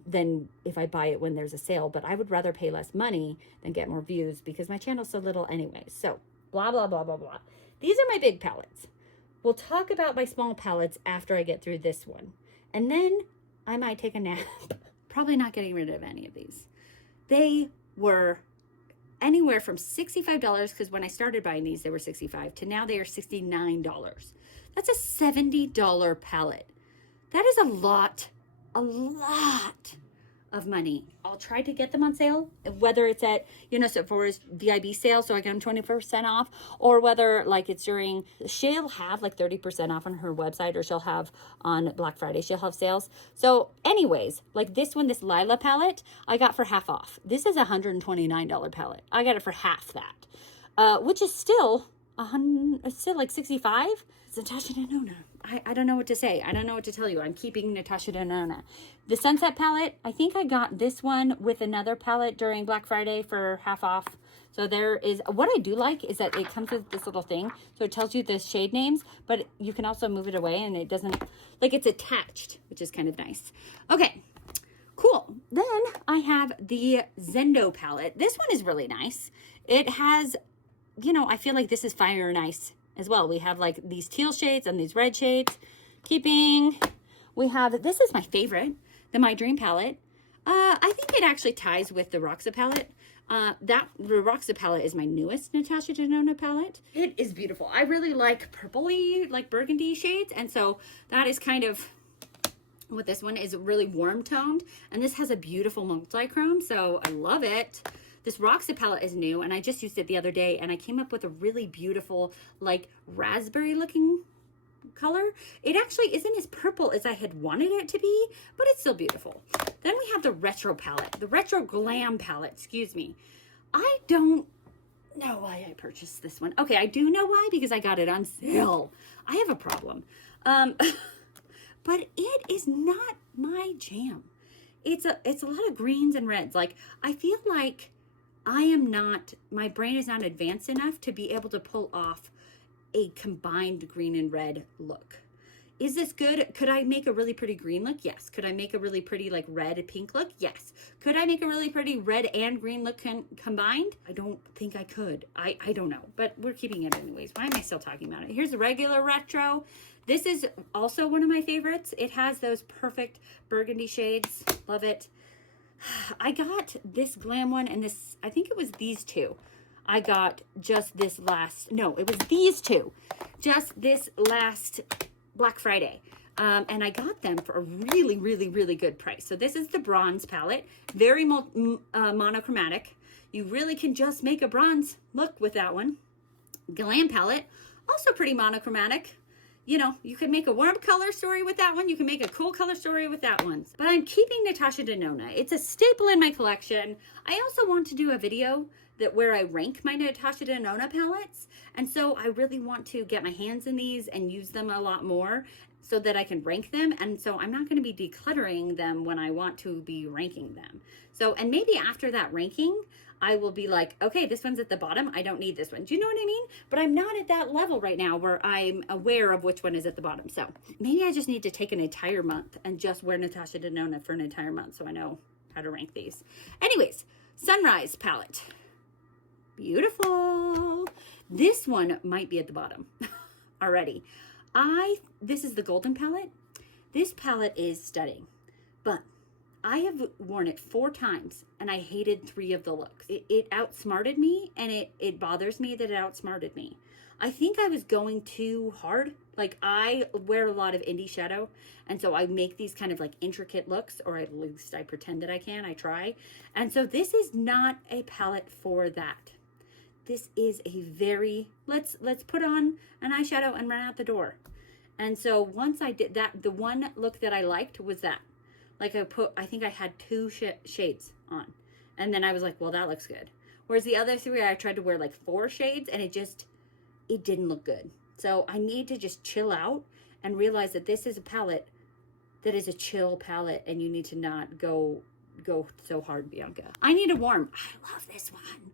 than if I buy it when there's a sale, but I would rather pay less money than get more views because my channel's so little anyway. So blah, blah, blah, blah, blah. These are my big palettes. We'll talk about my small palettes after I get through this one. And then I might take a nap. Probably not getting rid of any of these. They were anywhere from $65, because when I started buying these, they were $65, to now they are $69. That's a $70 palette. That is a lot of money. I'll try to get them on sale, whether it's at, you know, Sephora's VIB sale, so I get them 20% off, or whether like it's during, she'll have like 30% off on her website, or she'll have on Black Friday, she'll have sales. So anyways, like this one, this Lila palette, I got for half off. This is a $129 palette. I got it for half that, which is still like 65. It's Natasha Denona. I don't know what to say. I don't know what to tell you. I'm keeping Natasha Denona. The Sunset palette, I think I got this one with another palette during Black Friday for half off. So there is, what I do like is that it comes with this little thing. So it tells you the shade names, but you can also move it away and it doesn't, like it's attached, which is kind of nice. Okay, cool. Then I have the Zendo palette. This one is really nice. It has, you know, I feel like this is Fire and Ice as well. We have like these teal shades and these red shades. We have, this is my favorite, the My Dream palette. I think it actually ties with the Roxa palette. The Roxa palette is my newest Natasha Denona palette. It is beautiful. I really like purpley, like burgundy shades. And so that is kind of what this one is, really warm toned. And this has a beautiful multi-chrome. So I love it. This Roxa palette is new, and I just used it the other day, and I came up with a really beautiful, like, raspberry-looking color. It actually isn't as purple as I had wanted it to be, but it's still beautiful. Then we have the Retro palette, the Retro Glam palette, excuse me. I don't know why I purchased this one. Okay, I do know why, because I got it on sale. I have a problem. But it is not my jam. It's a lot of greens and reds. Like, I feel like my brain is not advanced enough to be able to pull off a combined green and red look. Is this good? Could I make a really pretty green look? Yes. Could I make a really pretty like red pink look? Yes. Could I make a really pretty red and green look combined? I don't think I could. I don't know, but we're keeping it anyways. Why am I still talking about it? Here's a regular retro. This is also one of my favorites. It has those perfect burgundy shades. Love it. I got this glam one and this, I think it was these two. I got just this last, no, it was these two. Just this last Black Friday. And I got them for a really, really, really good price. So this is the bronze palette, very monochromatic. You really can just make a bronze look with that one. Glam palette, also pretty monochromatic. You know, you can make a warm color story with that one. You can make a cool color story with that one. But I'm keeping Natasha Denona. It's a staple in my collection. I also want to do a video where I rank my Natasha Denona palettes. And so I really want to get my hands in these and use them a lot more so that I can rank them. And so I'm not going to be decluttering them when I want to be ranking them. So, and maybe after that ranking, I will be like, okay, this one's at the bottom. I don't need this one. Do you know what I mean? But I'm not at that level right now where I'm aware of which one is at the bottom. So maybe I just need to take an entire month and just wear Natasha Denona for an entire month so I know how to rank these. Anyways, Sunrise palette. Beautiful. This one might be at the bottom already. This is the golden palette. This palette is stunning, but I have worn it 4 times and I hated 3 of the looks. It outsmarted me, and it bothers me that it outsmarted me. I think I was going too hard. Like, I wear a lot of indie shadow, and so I make these kind of like intricate looks, or at least I pretend that I can. I try. And so this is not a palette for that. This is a very, let's put on an eyeshadow and run out the door. And so once I did that, the one look that I liked was that. Like I think I had 2 shades on. And then I was like, well, that looks good. Whereas the other 3, I tried to wear like 4 shades and it didn't look good. So I need to just chill out and realize that this is a palette that is a chill palette, and you need to not go so hard, Bianca. I need a warm. I love this one.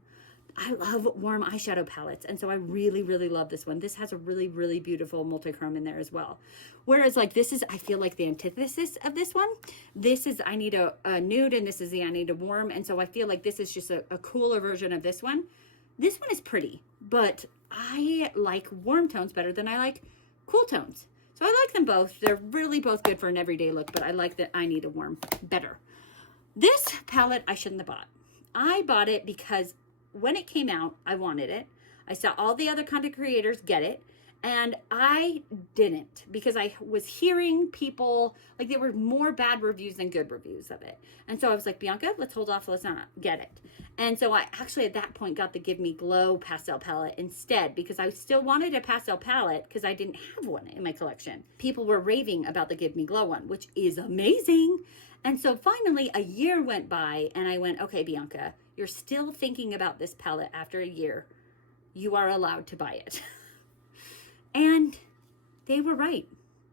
I love warm eyeshadow palettes, and so I really, really love this one. This has a really, really beautiful multi-chrome in there as well. Whereas like this is, I feel like the antithesis of this one. This is, I need a nude, and this is the I need a warm, and so I feel like this is just a cooler version of this one. This one is pretty, but I like warm tones better than I like cool tones. So I like them both. They're really both good for an everyday look, but I like that I need a warm better. This palette I shouldn't have bought. I bought it because when it came out, I wanted it. I saw all the other content creators get it, and I didn't, because I was hearing people, like, there were more bad reviews than good reviews of it. And so I was like, Bianca, let's hold off, let's not get it. And so I actually at that point got the Give Me Glow pastel palette instead, because I still wanted a pastel palette because I didn't have one in my collection. People were raving about the Give Me Glow one, which is amazing. And so finally a year went by and I went, okay, Bianca, you're still thinking about this palette after a year. You are allowed to buy it. And they were right.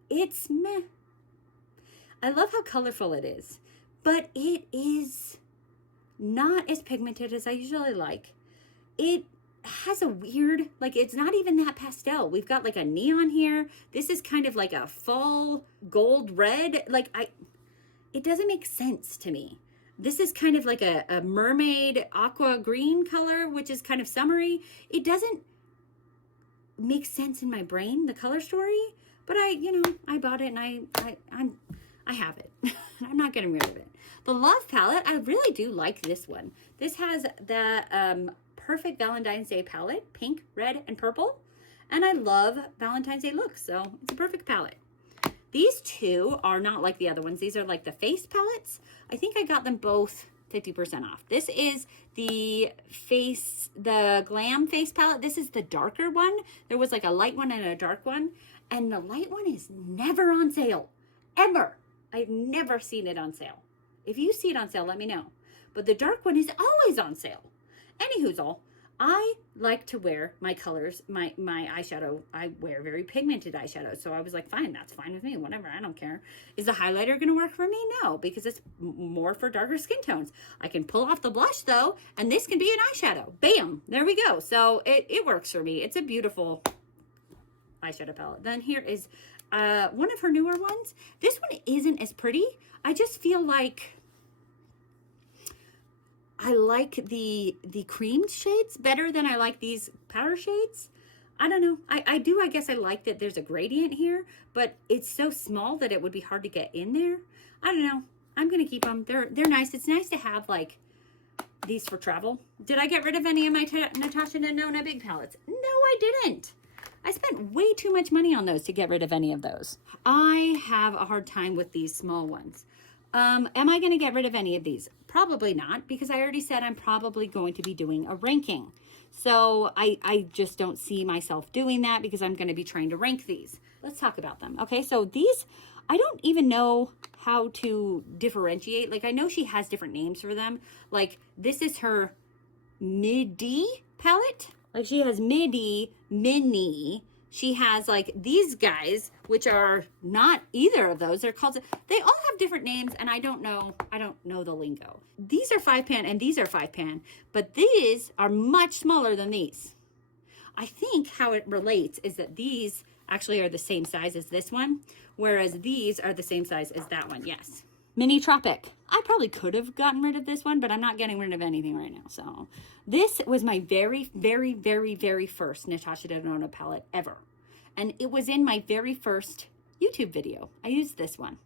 It's meh. I love how colorful it is, but it is not as pigmented as I usually like. It has a weird, like, it's not even that pastel. We've got like a neon here. This is kind of like a fall gold red. Like, it doesn't make sense to me. This is kind of like a mermaid aqua green color, which is kind of summery. It doesn't make sense in my brain, the color story, but I bought it and I have it. I'm not getting rid of it. The Love palette, I really do like this one. This has the perfect Valentine's Day palette, pink, red, and purple. And I love Valentine's Day looks, so it's a perfect palette. These two are not like the other ones. These are like the face palettes. I think I got them both 50% off. This is the Glam face palette. This is the darker one. There was like a light one and a dark one. And the light one is never on sale, ever. I've never seen it on sale. If you see it on sale, let me know. But the dark one is always on sale. Anyhoozle, I like to wear my colors, my eyeshadow. I wear very pigmented eyeshadow. So I was like, fine, that's fine with me. Whatever, I don't care. Is the highlighter going to work for me? No, because it's more for darker skin tones. I can pull off the blush though, and this can be an eyeshadow. Bam, there we go. So it works for me. It's a beautiful eyeshadow palette. Then here is one of her newer ones. This one isn't as pretty. I just feel like I like the creamed shades better than I like these powder shades. I don't know. I guess I like that there's a gradient here, but it's so small that it would be hard to get in there. I don't know. I'm going to keep them. They're nice. It's nice to have like these for travel. Did I get rid of any of my Natasha Denona big palettes? No, I didn't. I spent way too much money on those to get rid of any of those. I have a hard time with these small ones. Am I going to get rid of any of these? Probably not, because I already said I'm probably going to be doing a ranking. So I just don't see myself doing that because I'm going to be trying to rank these. Let's talk about them. Okay, so these, I don't even know how to differentiate. Like, I know she has different names for them. Like, this is her midi palette. Like, she has midi, mini. She has like these guys, which are not either of those. They're called, they all have different names, and I don't know the lingo. These are 5-pan and these are 5-pan, but these are much smaller than these. I think how it relates is that these actually are the same size as this one, whereas these are the same size as that one. Yes. Mini Tropic. I probably could have gotten rid of this one, but I'm not getting rid of anything right now. So this was my very, very, very, very first Natasha Denona palette ever. And it was in my very first YouTube video. I used this one.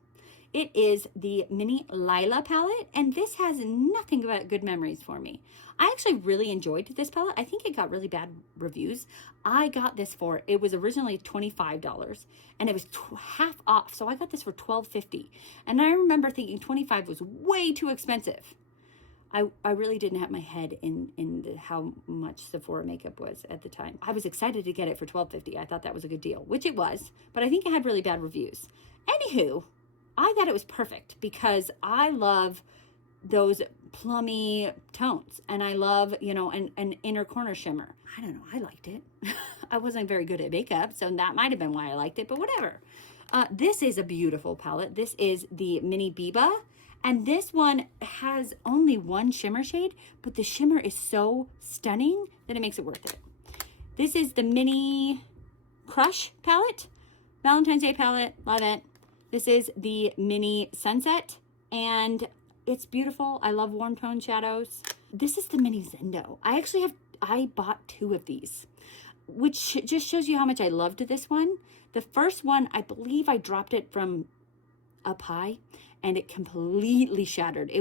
It is the Mini Lila palette, and this has nothing but good memories for me. I actually really enjoyed this palette. I think it got really bad reviews. I got this for, it was originally $25, and it was half off, so I got this for $12.50. And I remember thinking $25 was way too expensive. I really didn't have my head in how much Sephora makeup was at the time. I was excited to get it for $12.50. I thought that was a good deal, which it was, but I think it had really bad reviews. Anywho, I thought it was perfect because I love those plummy tones, and I love, you know, an inner corner shimmer. I don't know, I liked it. I wasn't very good at makeup, so that might have been why I liked it, but whatever. This is a beautiful palette. This is the Mini Biba, and this one has only one shimmer shade, but the shimmer is so stunning that it makes it worth it. This is the Mini Crush palette, Valentine's Day palette, love it. This is the Mini Sunset, and it's beautiful. I love warm tone shadows. This is the Mini Zendo. I bought 2 of these, which just shows you how much I loved this one. The first one, I believe I dropped it from up high, and it completely shattered.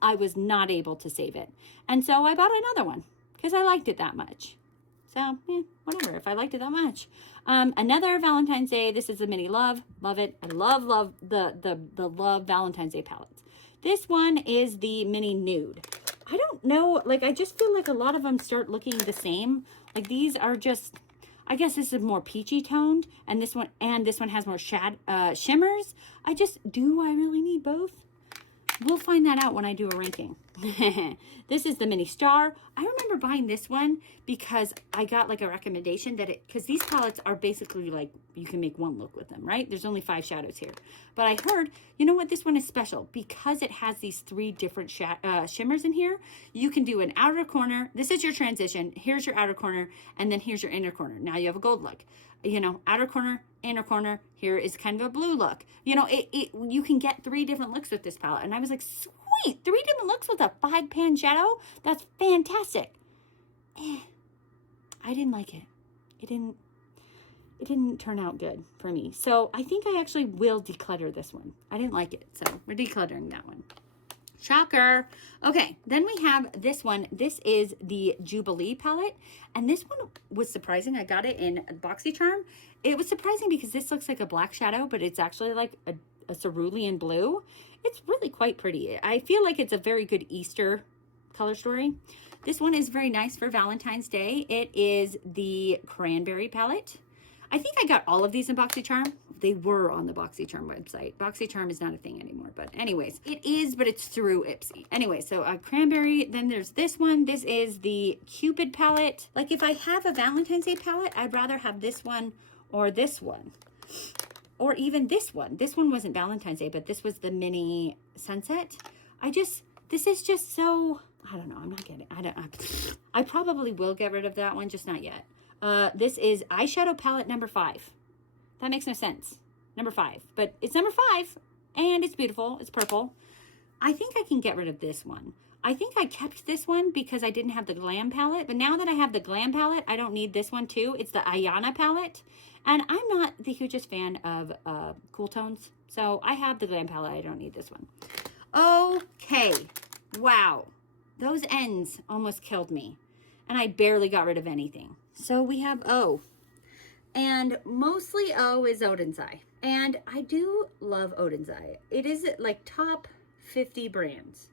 I was not able to save it. And so I bought another one because I liked it that much. So, whatever, if I liked it that much. Another Valentine's Day, this is the Mini Love. Love it. I love the Love Valentine's Day palettes. This one is the Mini Nude. I don't know, like, I just feel like a lot of them start looking the same. Like, these are just, I guess this is more peachy toned, and this one has more shimmers. Do I really need both? We'll find that out when I do a ranking. This is the Mini Star. I remember buying this one because I got like a recommendation that because these palettes are basically like, you can make one look with them, right? There's only 5 shadows here. But I heard, you know what, this one is special because it has these 3 different shimmers in here. You can do an outer corner. This is your transition. Here's your outer corner, and then here's your inner corner. Now you have a gold look. You know, outer corner, inner corner. Here is kind of a blue look. You know, you can get 3 different looks with this palette. And I was like, sweet, 3 different looks with a 5-pan shadow? That's fantastic. I didn't like it. It didn't turn out good for me. So I think I actually will declutter this one. I didn't like it, so we're decluttering that one. Shocker. Okay, then we have this one. This is the Jubilee palette, and this one was surprising. I got it in BoxyCharm. It was surprising because this looks like a black shadow, but it's actually like a cerulean blue. It's really quite pretty. I feel like it's a very good Easter color story. This one is very nice for Valentine's Day. It is the Cranberry palette. I think I got all of these in BoxyCharm. They were on the BoxyCharm website. BoxyCharm is not a thing anymore, but anyways, it is, but it's through Ipsy. Anyway, so Cranberry, then there's this one. This is the Cupid palette. Like, if I have a Valentine's Day palette, I'd rather have this one or this one. Or even this one. This one wasn't Valentine's Day, but this was the Mini Sunset. This is just so, I don't know, I'm not getting, I probably will get rid of that one, just not yet. This is Eyeshadow palette number 5. That makes no sense. number 5. But it's number 5, and it's beautiful. It's purple. I think I can get rid of this one. I think I kept this one because I didn't have the Glam palette. But now that I have the Glam palette, I don't need this one too. It's the Ayana palette. And I'm not the hugest fan of cool tones. So I have the Glam palette. I don't need this one. Okay. Wow. Those ends almost killed me. And I barely got rid of anything. So we have O. And mostly O is Odin's Eye. And I do love Odin's Eye. It is like top 50 brands.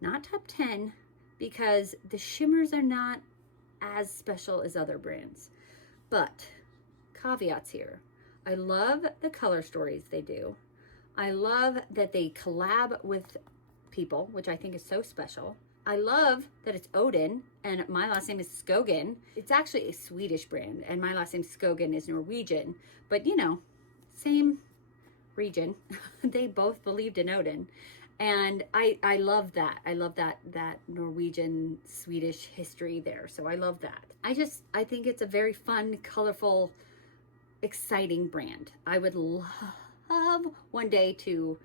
Not top 10, because the shimmers are not as special as other brands. But caveats here. I love the color stories they do. I love that they collab with people, which I think is so special. I love that it's Odin, and my last name is Skogen. It's actually a Swedish brand, and my last name Skogen is Norwegian. But, you know, same region. They both believed in Odin. And I love that. I love that Norwegian, Swedish history there. So I love that. I think it's a very fun, colorful, exciting brand. I would love one day to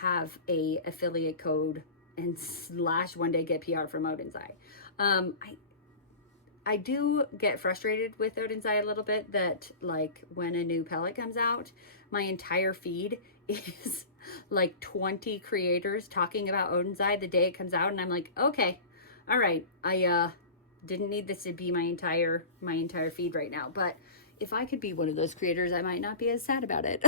have a affiliate code and / one day get PR from Odin's Eye. I do get frustrated with Odin's Eye a little bit that, like, when a new palette comes out, my entire feed is like 20 creators talking about Odin's Eye the day it comes out, and I'm like, okay, all right, I didn't need this to be my entire feed right now, but if I could be one of those creators, I might not be as sad about it.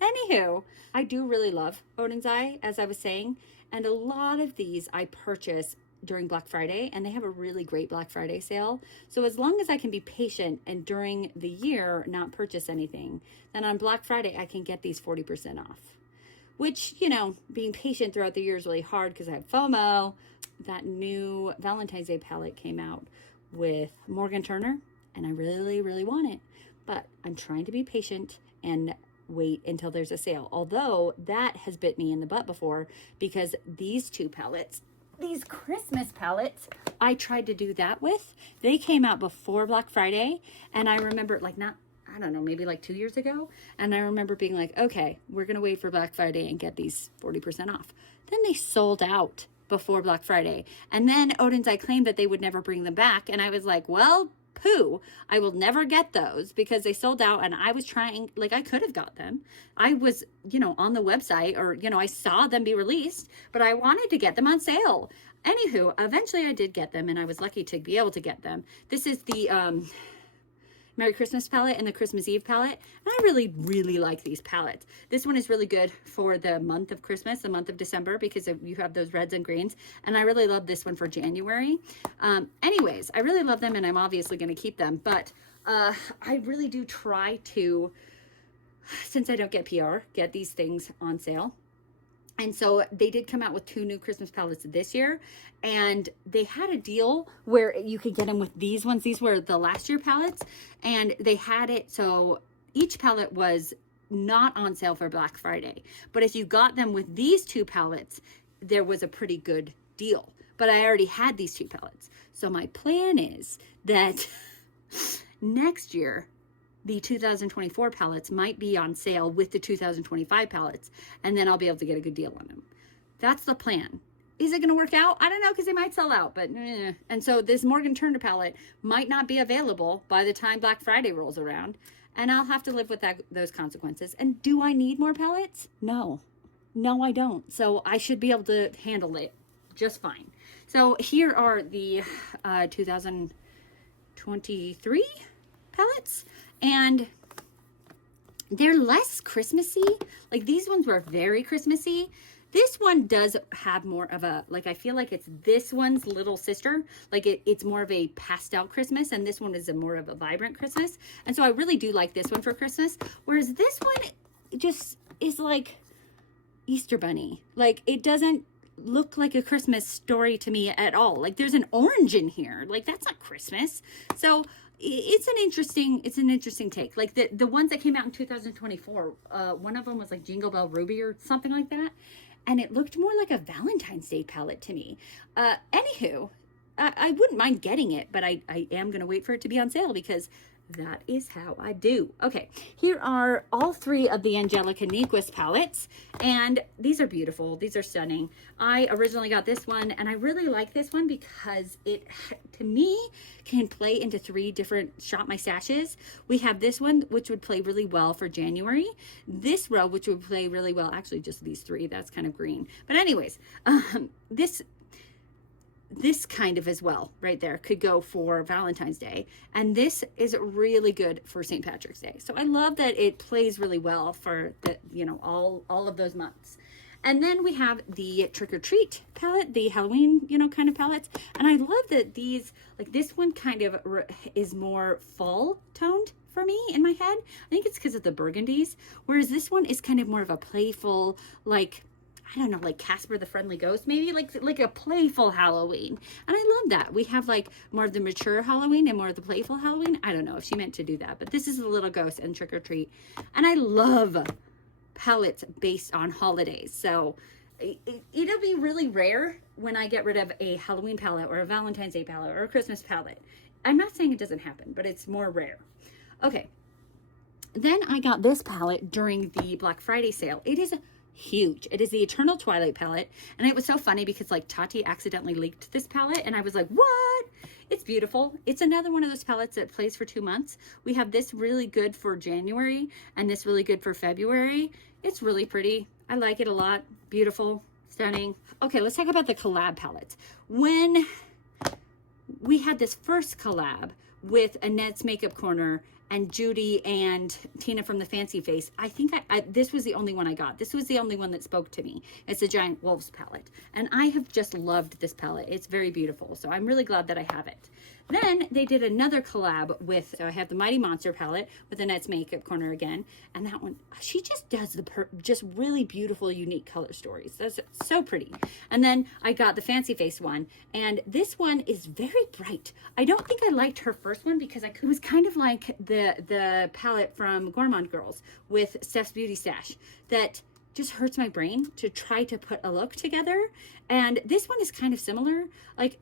Anywho, I do really love Odin's Eye, as I was saying, and a lot of these I purchase during Black Friday, and they have a really great Black Friday sale. So as long as I can be patient and during the year not purchase anything, then on Black Friday I can get these 40% off. Which, you know, being patient throughout the year is really hard because I have FOMO. That new Valentine's Day palette came out with Morgan Turner, and I really, really want it. But I'm trying to be patient and wait until there's a sale. Although that has bit me in the butt before, because these two palettes, these Christmas palettes, I tried to do that with. They came out before Black Friday, and I remember, like, I don't know, maybe like 2 years ago, and I remember being like, okay, we're gonna wait for Black Friday and get these 40% off. Then they sold out before Black Friday, and then Odin's Eye claimed that they would never bring them back, and I was like, well, poo, I will never get those because they sold out. And I was trying, like, I could have got them. I was, you know, on the website, or, you know, I saw them be released, but I wanted to get them on sale. Anywho, eventually I did get them, and I was lucky to be able to get them. This is the Merry Christmas palette and the Christmas Eve palette. And I really, really like these palettes. This one is really good for the month of Christmas, the month of December, because you have those reds and greens. And I really love this one for January. Anyways, I really love them, and I'm obviously going to keep them. But I really do try to, since I don't get PR, get these things on sale. And so they did come out with 2 new Christmas palettes this year, and they had a deal where you could get them with these ones. These were the last year palettes, and they had it so each palette was not on sale for Black Friday. But if you got them with these 2 palettes, there was a pretty good deal. But I already had these 2 palettes. So my plan is that next year, the 2024 palettes might be on sale with the 2025 palettes, and then I'll be able to get a good deal on them. That's the plan. Is it going to work out? I don't know, because they might sell out, but And so this Morgan Turner palette might not be available by the time Black Friday rolls around, and I'll have to live with those consequences. And do I need more palettes? No, I don't. So I should be able to handle it just fine. So here are the 2023 palettes. And they're less Christmassy. Like, these ones were very Christmassy. This one does have more of a, like, I feel like it's this one's little sister. Like, it's more of a pastel Christmas, and this one is more of a vibrant Christmas. And so I really do like this one for Christmas. Whereas this one just is like Easter Bunny. Like, it doesn't look like a Christmas story to me at all. Like, there's an orange in here. Like, that's not Christmas. So it's an interesting take. Like the ones that came out in 2024, one of them was like Jingle Bell Ruby or something like that, and it looked more like a Valentine's Day palette to me. Anywho, I wouldn't mind getting it, but I am going to wait for it to be on sale because that is how I do. Okay, here are all three of the Angelica Nyquist palettes, and these are beautiful. These are stunning. I originally got this one, and I really like this one because it, to me, can play into 3 different Shop My Stashes. We have this one, which would play really well for January. This row, which would play really well, actually just these 3, that's kind of green. But anyways, this kind of as well right there could go for Valentine's Day, and this is really good for St. Patrick's Day. So I love that it plays really well for the, you know, all of those months. And then we have the Trick or Treat palette, the Halloween, you know, kind of palettes. And I love that these, like this one kind of is more fall toned for me in my head. I think it's because of the burgundies, whereas this one is kind of more of a playful, like, I don't know, like Casper the Friendly Ghost, maybe like a playful Halloween. And I love that. We have like more of the mature Halloween and more of the playful Halloween. I don't know if she meant to do that, but this is a little ghost and Trick or Treat. And I love palettes based on holidays. So it'll be really rare when I get rid of a Halloween palette or a Valentine's Day palette or a Christmas palette. I'm not saying it doesn't happen, but it's more rare. Okay. Then I got this palette during the Black Friday sale. It is huge. It is the Eternal Twilight palette, and it was so funny because like Tati accidentally leaked this palette, and I was like, what? It's beautiful. It's another one of those palettes that plays for 2 months. We have this really good for January and this really good for February. It's really pretty. I like it a lot. Beautiful, stunning. Okay, let's talk about the collab palettes. When we had this first collab with Annette's Makeup Corner and Judy and Tina from the Fancy Face, I think this was the only one I got. This was the only one that spoke to me. It's the Giant Wolves palette. And I have just loved this palette. It's very beautiful. So I'm really glad that I have it. Then they did another collab with, so I have the Mighty Monster palette with Annette's Makeup Corner again. And that one, she just does just really beautiful, unique color stories. That's so pretty. And then I got the Fancy Face one. And this one is very bright. I don't think I liked her first one because it was kind of like the palette from Gourmand Girls with Steph's Beauty Stash that just hurts my brain to try to put a look together. And this one is kind of similar. Like,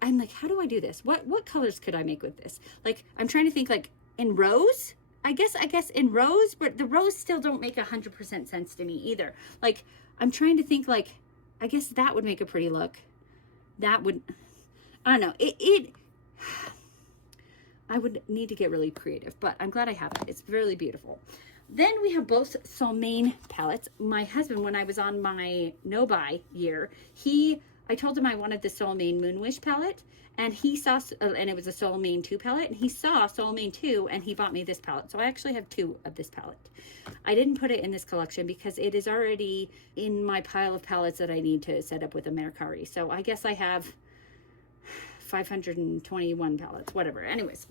I'm like, how do I do this? What colors could I make with this? Like, I'm trying to think like in rose, I guess in rose, but the rose still don't make 100% sense to me either. Like, I'm trying to think like, I guess that would make a pretty look. That would, I don't know. I would need to get really creative, but I'm glad I have it. It's really beautiful. Then we have both Solmain palettes. My husband, when I was on my no-buy year, I told him I wanted the Solmain Moonwish palette, and he saw, and it was a Solmain 2 palette, and he saw Solmain 2, and he bought me this palette. So I actually have 2 of this palette. I didn't put it in this collection because it is already in my pile of palettes that I need to set up with a Mercari. So I guess I have 521 palettes, whatever. Anyways,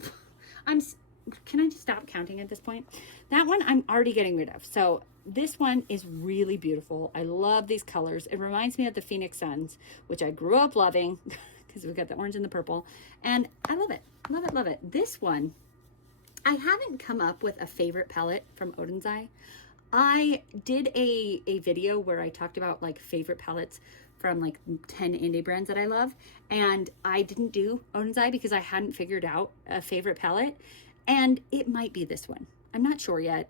can I just stop counting at this point? That one I'm already getting rid of. So this one is really beautiful. I love these colors. It reminds me of the Phoenix Suns, which I grew up loving because we've got the orange and the purple, and I love it. Love it, love it. This one, I haven't come up with a favorite palette from Odin's Eye. I did a video where I talked about like favorite palettes from like 10 indie brands that I love, and I didn't do Odin's Eye because I hadn't figured out a favorite palette, and it might be this one. I'm not sure yet.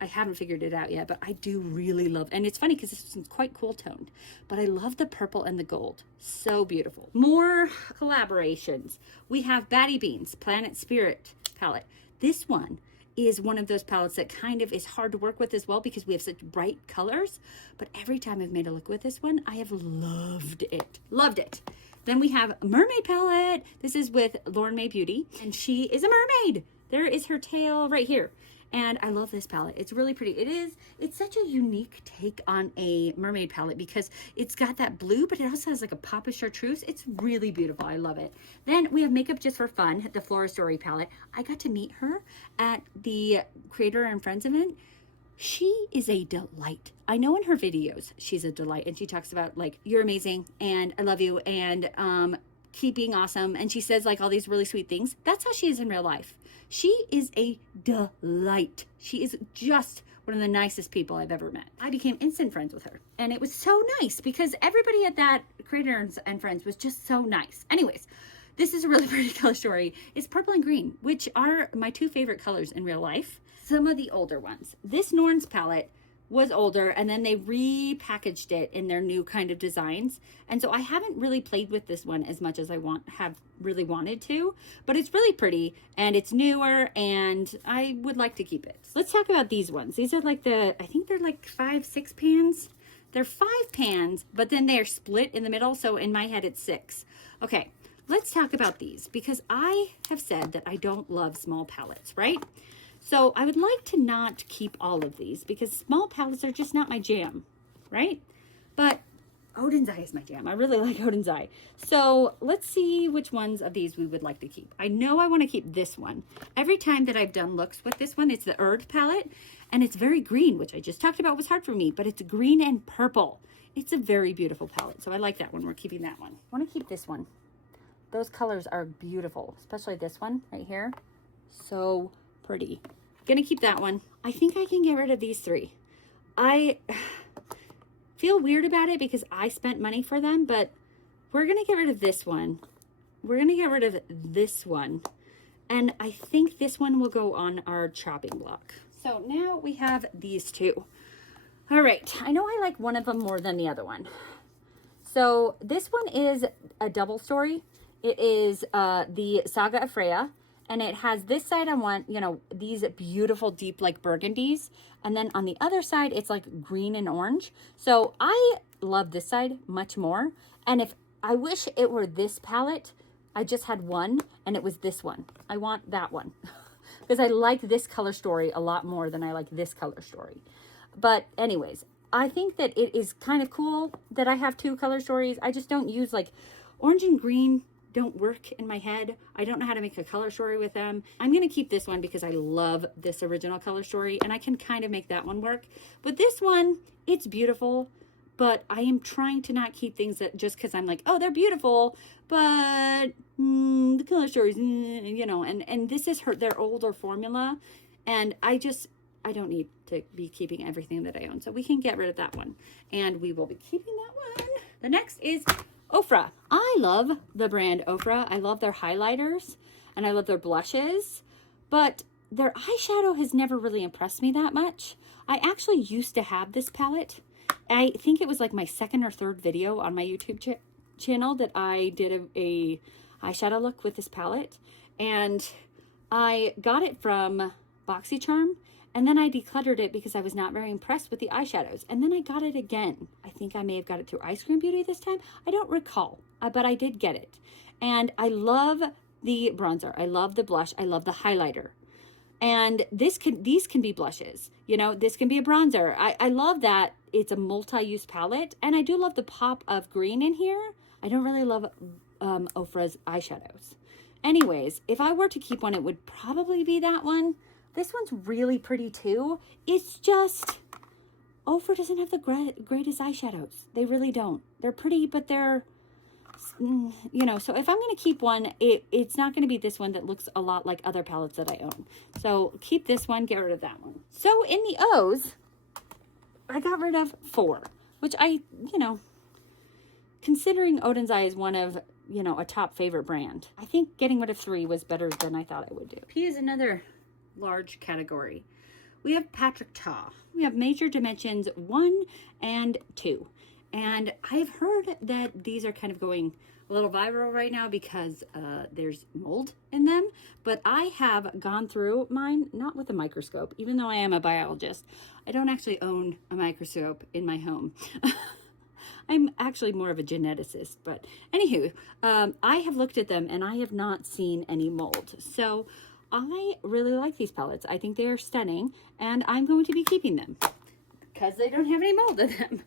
I haven't figured it out yet, but I do really love, and it's funny because this one's quite cool toned, but I love the purple and the gold. So beautiful. More collaborations. We have Batty Beans Planet Spirit palette. This one is one of those palettes that kind of is hard to work with as well because we have such bright colors, but every time I've made a look with this one, I have loved it. Loved it. Then we have a mermaid palette. This is with Lauren May Beauty, and she is a mermaid. There is her tail right here. And I love this palette. It's really pretty. It's such a unique take on a mermaid palette because it's got that blue, but it also has like a pop of chartreuse. It's really beautiful. I love it. Then we have Makeup Just for Fun, the Flora Story palette. I got to meet her at the Creator and Friends event. She is a delight. I know in her videos, she's a delight. And she talks about like, you're amazing and I love you and keep being awesome. And she says like all these really sweet things. That's how she is in real life. She is a delight. She is just one of the nicest people I've ever met. I became instant friends with her. And it was so nice because everybody at that Creators and Friends was just so nice. Anyways, this is a really pretty color story. It's purple and green, which are my two favorite colors in real life. Some of the older ones. This Norns palette was older, and then they repackaged it in their new kind of designs. And so I haven't really played with this one as much as I have really wanted to, but it's really pretty and it's newer and I would like to keep it. So let's talk about these ones. These are like I think they're like 5-6 pans. They're 5 pans, but then they're split in the middle. So in my head, it's 6. Okay, let's talk about these because I have said that I don't love small palettes, right? So I would like to not keep all of these because small palettes are just not my jam, right? But Odin's Eye is my jam. I really like Odin's Eye. So let's see which ones of these we would like to keep. I know I want to keep this one. Every time that I've done looks with this one, it's the Earth palette, and it's very green, which I just talked about was hard for me, but it's green and purple. It's a very beautiful palette, so I like that one. We're keeping that one. I want to keep this one. Those colors are beautiful, especially this one right here. So pretty. Gonna keep that one. I think I can get rid of these 3. I feel weird about it because I spent money for them, but we're gonna get rid of this one. We're gonna get rid of this one. And I think this one will go on our chopping block. So now we have these 2. All right, I know I like one of them more than the other one. So this one is a double story. It is the Saga of Freya. And it has this side I want, you know, these beautiful deep like burgundies. And then on the other side, it's like green and orange. So I love this side much more. And if I wish it were this palette, I just had one and it was this one. I want that one because I like this color story a lot more than I like this color story. But anyways, I think that it is kind of cool that I have 2 color stories. I just don't use like orange and green. Don't work in my head. I don't know how to make a color story with them. I'm going to keep this one because I love this original color story and I can kind of make that one work. But this one, it's beautiful, but I am trying to not keep things that just because I'm like, oh, they're beautiful, but the color stories, you know, and this is their older formula. And I don't need to be keeping everything that I own. So we can get rid of that one and we will be keeping that one. The next is Ofra. I love the brand Ofra. I love their highlighters and I love their blushes, but their eyeshadow has never really impressed me that much. I actually used to have this palette. I think it was like my 2nd or 3rd video on my YouTube channel that I did a eyeshadow look with this palette, and I got it from BoxyCharm. And then I decluttered it because I was not very impressed with the eyeshadows. And then I got it again. I think I may have got it through Ice Cream Beauty this time. I don't recall, but I did get it. And I love the bronzer. I love the blush. I love the highlighter. And these can be blushes. You know, this can be a bronzer. I love that it's a multi-use palette. And I do love the pop of green in here. I don't really love Ofra's eyeshadows. Anyways, if I were to keep one, it would probably be that one. This one's really pretty too. It's just, Ofra doesn't have the greatest eyeshadows. They really don't. They're pretty, but they're, you know, so if I'm going to keep one, it's not going to be this one that looks a lot like other palettes that I own. So keep this one, get rid of that one. So in the O's, I got rid of 4, which you know, considering Odin's Eye is one of, you know, a top favorite brand, I think getting rid of 3 was better than I thought I would do. P is another large category. We have Patrick Ta. We have Major Dimensions 1 and 2. And I've heard that these are kind of going a little viral right now because there's mold in them. But I have gone through mine, not with a microscope, even though I am a biologist. I don't actually own a microscope in my home. I'm actually more of a geneticist, but anywho, I have looked at them and I have not seen any mold. So I really like these palettes. I think they are stunning and I'm going to be keeping them because they don't have any mold in them.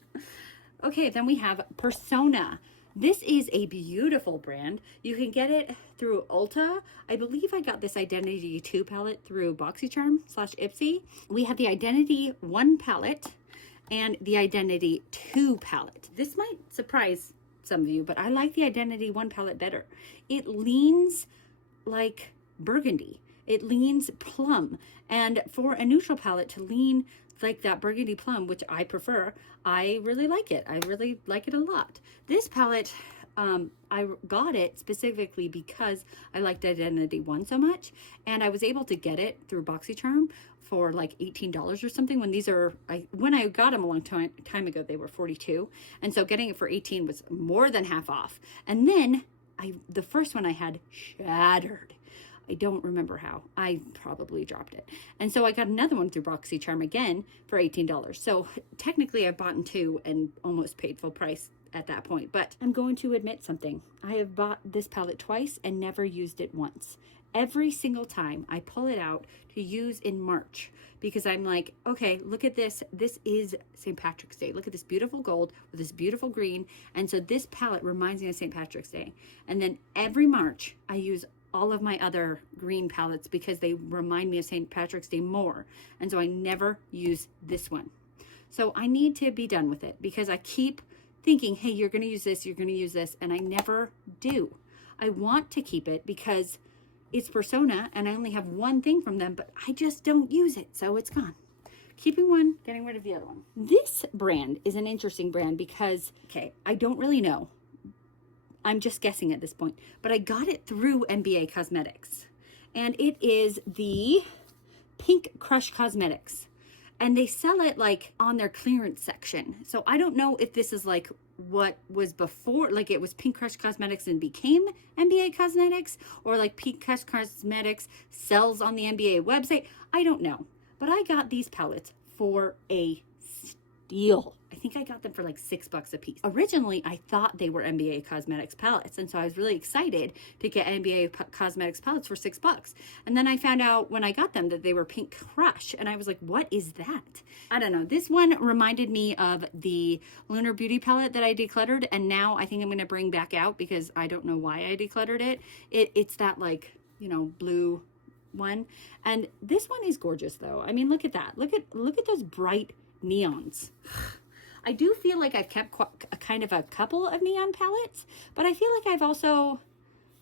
Okay, then we have Persona. This is a beautiful brand. You can get it through Ulta. I believe I got this Identity 2 palette through BoxyCharm/Ipsy. We have the Identity 1 palette and the Identity 2 palette. This might surprise some of you, but I like the Identity 1 palette better. It leans like burgundy. It leans plum. And for a neutral palette to lean like that burgundy plum, which I prefer. I really like it. I really like it a lot. This palette, I got it specifically because I liked Identity One so much, and I was able to get it through BoxyCharm for like $18 or something, when these are, when I got them a long time ago, they were $42, and so getting it for $18 was more than half off. And then the first one I had shattered. I don't remember how. I probably dropped it. And so I got another one through BoxyCharm again for $18. So technically I bought in two and almost paid full price at that point. But I'm going to admit something. I have bought this palette twice and never used it once. Every single time I pull it out to use in March, because I'm like, okay, look at this. This is St. Patrick's Day. Look at this beautiful gold with this beautiful green. And so this palette reminds me of St. Patrick's Day. And then every March I use all of my other green palettes because they remind me of St. Patrick's Day more. And so I never use this one. So I need to be done with it, because I keep thinking, hey, you're going to use this, you're going to use this, and I never do. I want to keep it because it's Persona and I only have one thing from them, but I just don't use it, so it's gone. Keeping one, getting rid of the other one. This brand is an interesting brand because, okay, I don't really know. I'm just guessing at this point, but I got it through NBA Cosmetics, and it is the Pink Crush Cosmetics, and they sell it like on their clearance section. So I don't know if this is like what was before, like it was Pink Crush Cosmetics and became NBA Cosmetics, or like Pink Crush Cosmetics sells on the NBA website. I don't know, but I got these palettes for a steal. I think I got them for like $6 a piece. Originally, I thought they were NBA Cosmetics palettes, and so I was really excited to get NBA Cosmetics palettes for $6. And then I found out when I got them that they were Pink Crush, and I was like, what is that? I don't know. This one reminded me of the Lunar Beauty palette that I decluttered, and now I think I'm going to bring back out because I don't know why I decluttered it. It's that, like, you know, blue one. And this one is gorgeous though. I mean, look at that. Look at those bright neons. I do feel like I've kept kind of a couple of neon palettes, but I feel like I've also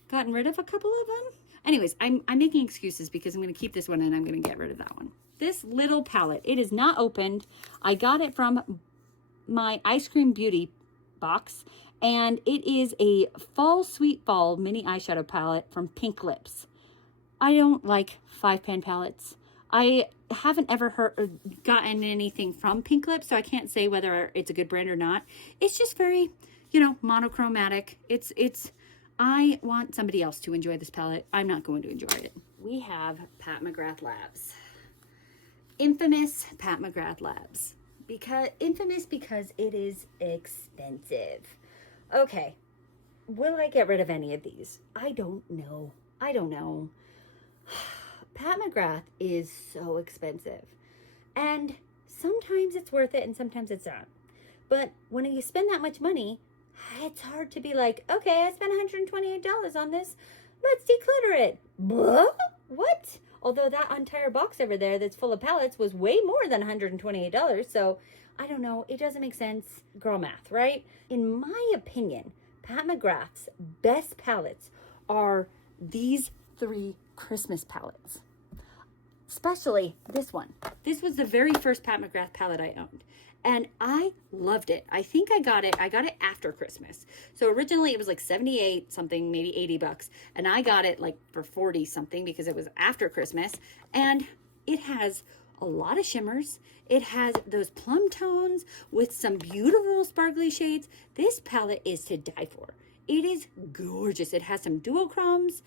gotten rid of a couple of them. Anyways, I'm making excuses because I'm going to keep this one and I'm going to get rid of that one. This little palette, it is not opened. I got it from my Ice Cream Beauty box, and it is a Fall Sweet Fall mini eyeshadow palette from Pink Lips. I don't like 5-pan palettes. I haven't ever gotten anything from Pink Lips, so I can't say whether it's a good brand or not. It's just very, you know, monochromatic. I want somebody else to enjoy this palette. I'm not going to enjoy it. We have Pat McGrath Labs. Infamous Pat McGrath Labs. Infamous because it is expensive. Okay, will I get rid of any of these? I don't know. Pat McGrath is so expensive, and sometimes it's worth it and sometimes it's not. But when you spend that much money, it's hard to be like, okay, I spent $128 on this, let's declutter it. What? Although that entire box over there that's full of palettes was way more than $128, so I don't know, it doesn't make sense. Girl math, right? In my opinion, Pat McGrath's best palettes are these 3 Christmas palettes. Especially this one. This was the very first Pat McGrath palette I owned, and I loved it. I think I got it after Christmas. So originally it was like 78 something, maybe $80, and I got it like for 40 something because it was after Christmas. And it has a lot of shimmers. It has those plum tones with some beautiful sparkly shades. This palette is to die for. It is gorgeous. It has some duochromes.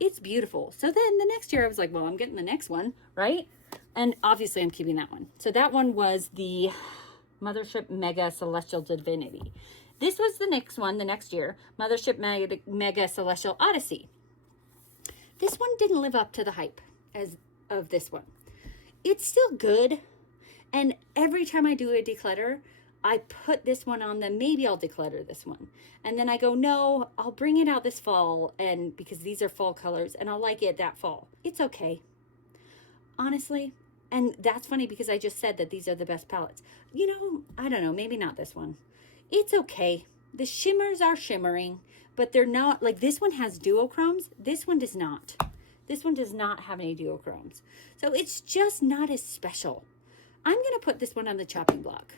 It's beautiful. So then the next year I was like, well, I'm getting the next one, right? And obviously I'm keeping that one. So that one was the Mothership Mega Celestial Divinity. This was the next one, the next year, Mothership Mega Celestial Odyssey. This one didn't live up to the hype of this one. It's still good. And every time I do a declutter, I put this one on them. Maybe I'll declutter this one. And then I go, no, I'll bring it out this fall. And because these are fall colors and I'll like it that fall. It's okay. Honestly. And that's funny because I just said that these are the best palettes. You know, I don't know. Maybe not this one. It's okay. The shimmers are shimmering, but they're not like this one has duochromes. This one does not. This one does not have any duochromes. So it's just not as special. I'm going to put this one on the chopping block.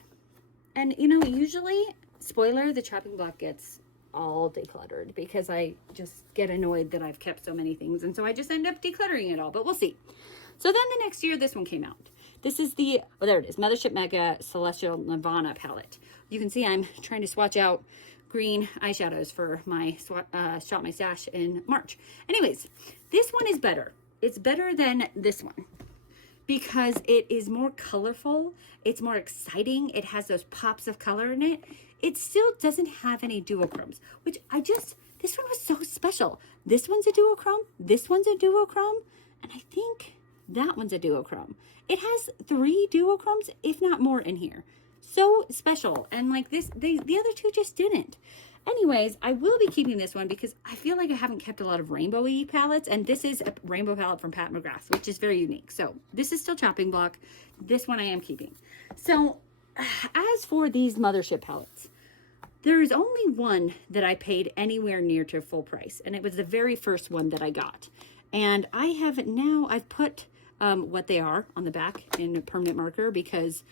And, you know, usually, spoiler, the chopping block gets all decluttered because I just get annoyed that I've kept so many things. And so I just end up decluttering it all, but we'll see. So then the next year, this one came out. This is the, oh, there it is, Mothership Mega Celestial Nirvana palette. You can see I'm trying to swatch out green eyeshadows for my Shop My Stash in March. Anyways, this one is better. It's better than this one because it is more colorful. It's more exciting. It has those pops of color in it. It still doesn't have any duochromes, which this one was so special. This one's a duochrome. This one's a duochrome. And I think that one's a duochrome. It has 3 duochromes, if not more, in here. So special. And like this, the other two just didn't. Anyways, I will be keeping this one because I feel like I haven't kept a lot of rainbowy palettes. And this is a rainbow palette from Pat McGrath, which is very unique. So this is still chopping block. This one I am keeping. So as for these Mothership palettes, there is only one that I paid anywhere near to full price. And it was the very first one that I got. And I've put what they are on the back in a permanent marker because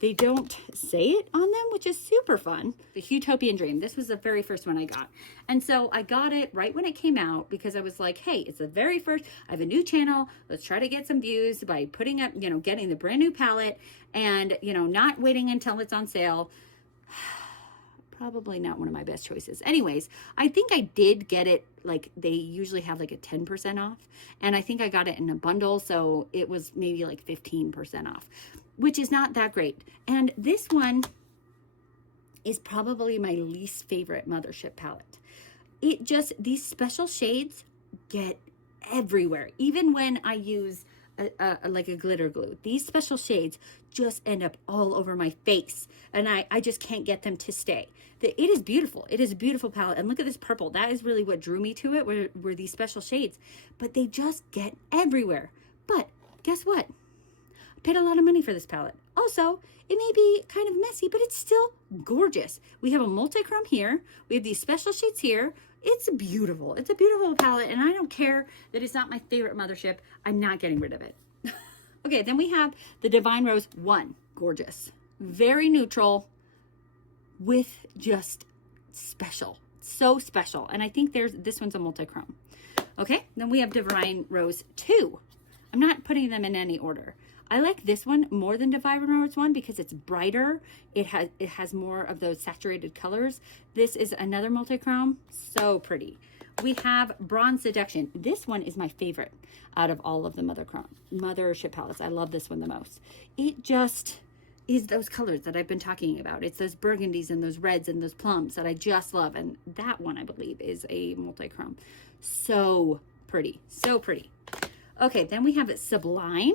they don't say it on them, which is super fun. The Utopian Dream. This was the very first one I got. And so I got it right when it came out because I was like, hey, it's the very first. I have a new channel. Let's try to get some views by putting up, getting the brand new palette and, not waiting until it's on sale. Probably not one of my best choices. Anyways, I think I did get it, like they usually have like a 10% off. And I think I got it in a bundle. So it was maybe like 15% off, which is not that great. And this one is probably my least favorite Mothership palette. These special shades get everywhere. Even when I use like a glitter glue, these special shades just end up all over my face. And I just can't get them to stay. It is beautiful. It is a beautiful palette. And look at this purple. That is really what drew me to it, were these special shades. But they just get everywhere. But guess what? I paid a lot of money for this palette. Also, it may be kind of messy, but it's still gorgeous. We have a multi-chrome here. We have these special shades here. It's beautiful. It's a beautiful palette, and I don't care that it's not my favorite Mothership. I'm not getting rid of it. Okay, then we have the Divine Rose 1. Gorgeous. Very neutral with just special. So special. And I think this one's a multi-chrome. Okay, then we have Divine Rose 2. I'm not putting them in any order. I like this one more than Divine Rose 1 because it's brighter. It has more of those saturated colors. This is another multi-chrome. So pretty. We have Bronze Seduction. This one is my favorite out of all of the Mothership palettes. I love this one the most. It just is those colors that I've been talking about. It's those burgundies and those reds and those plums that I just love. And that one, I believe, is a multi-chrome. So pretty. So pretty. Okay, then we have Sublime.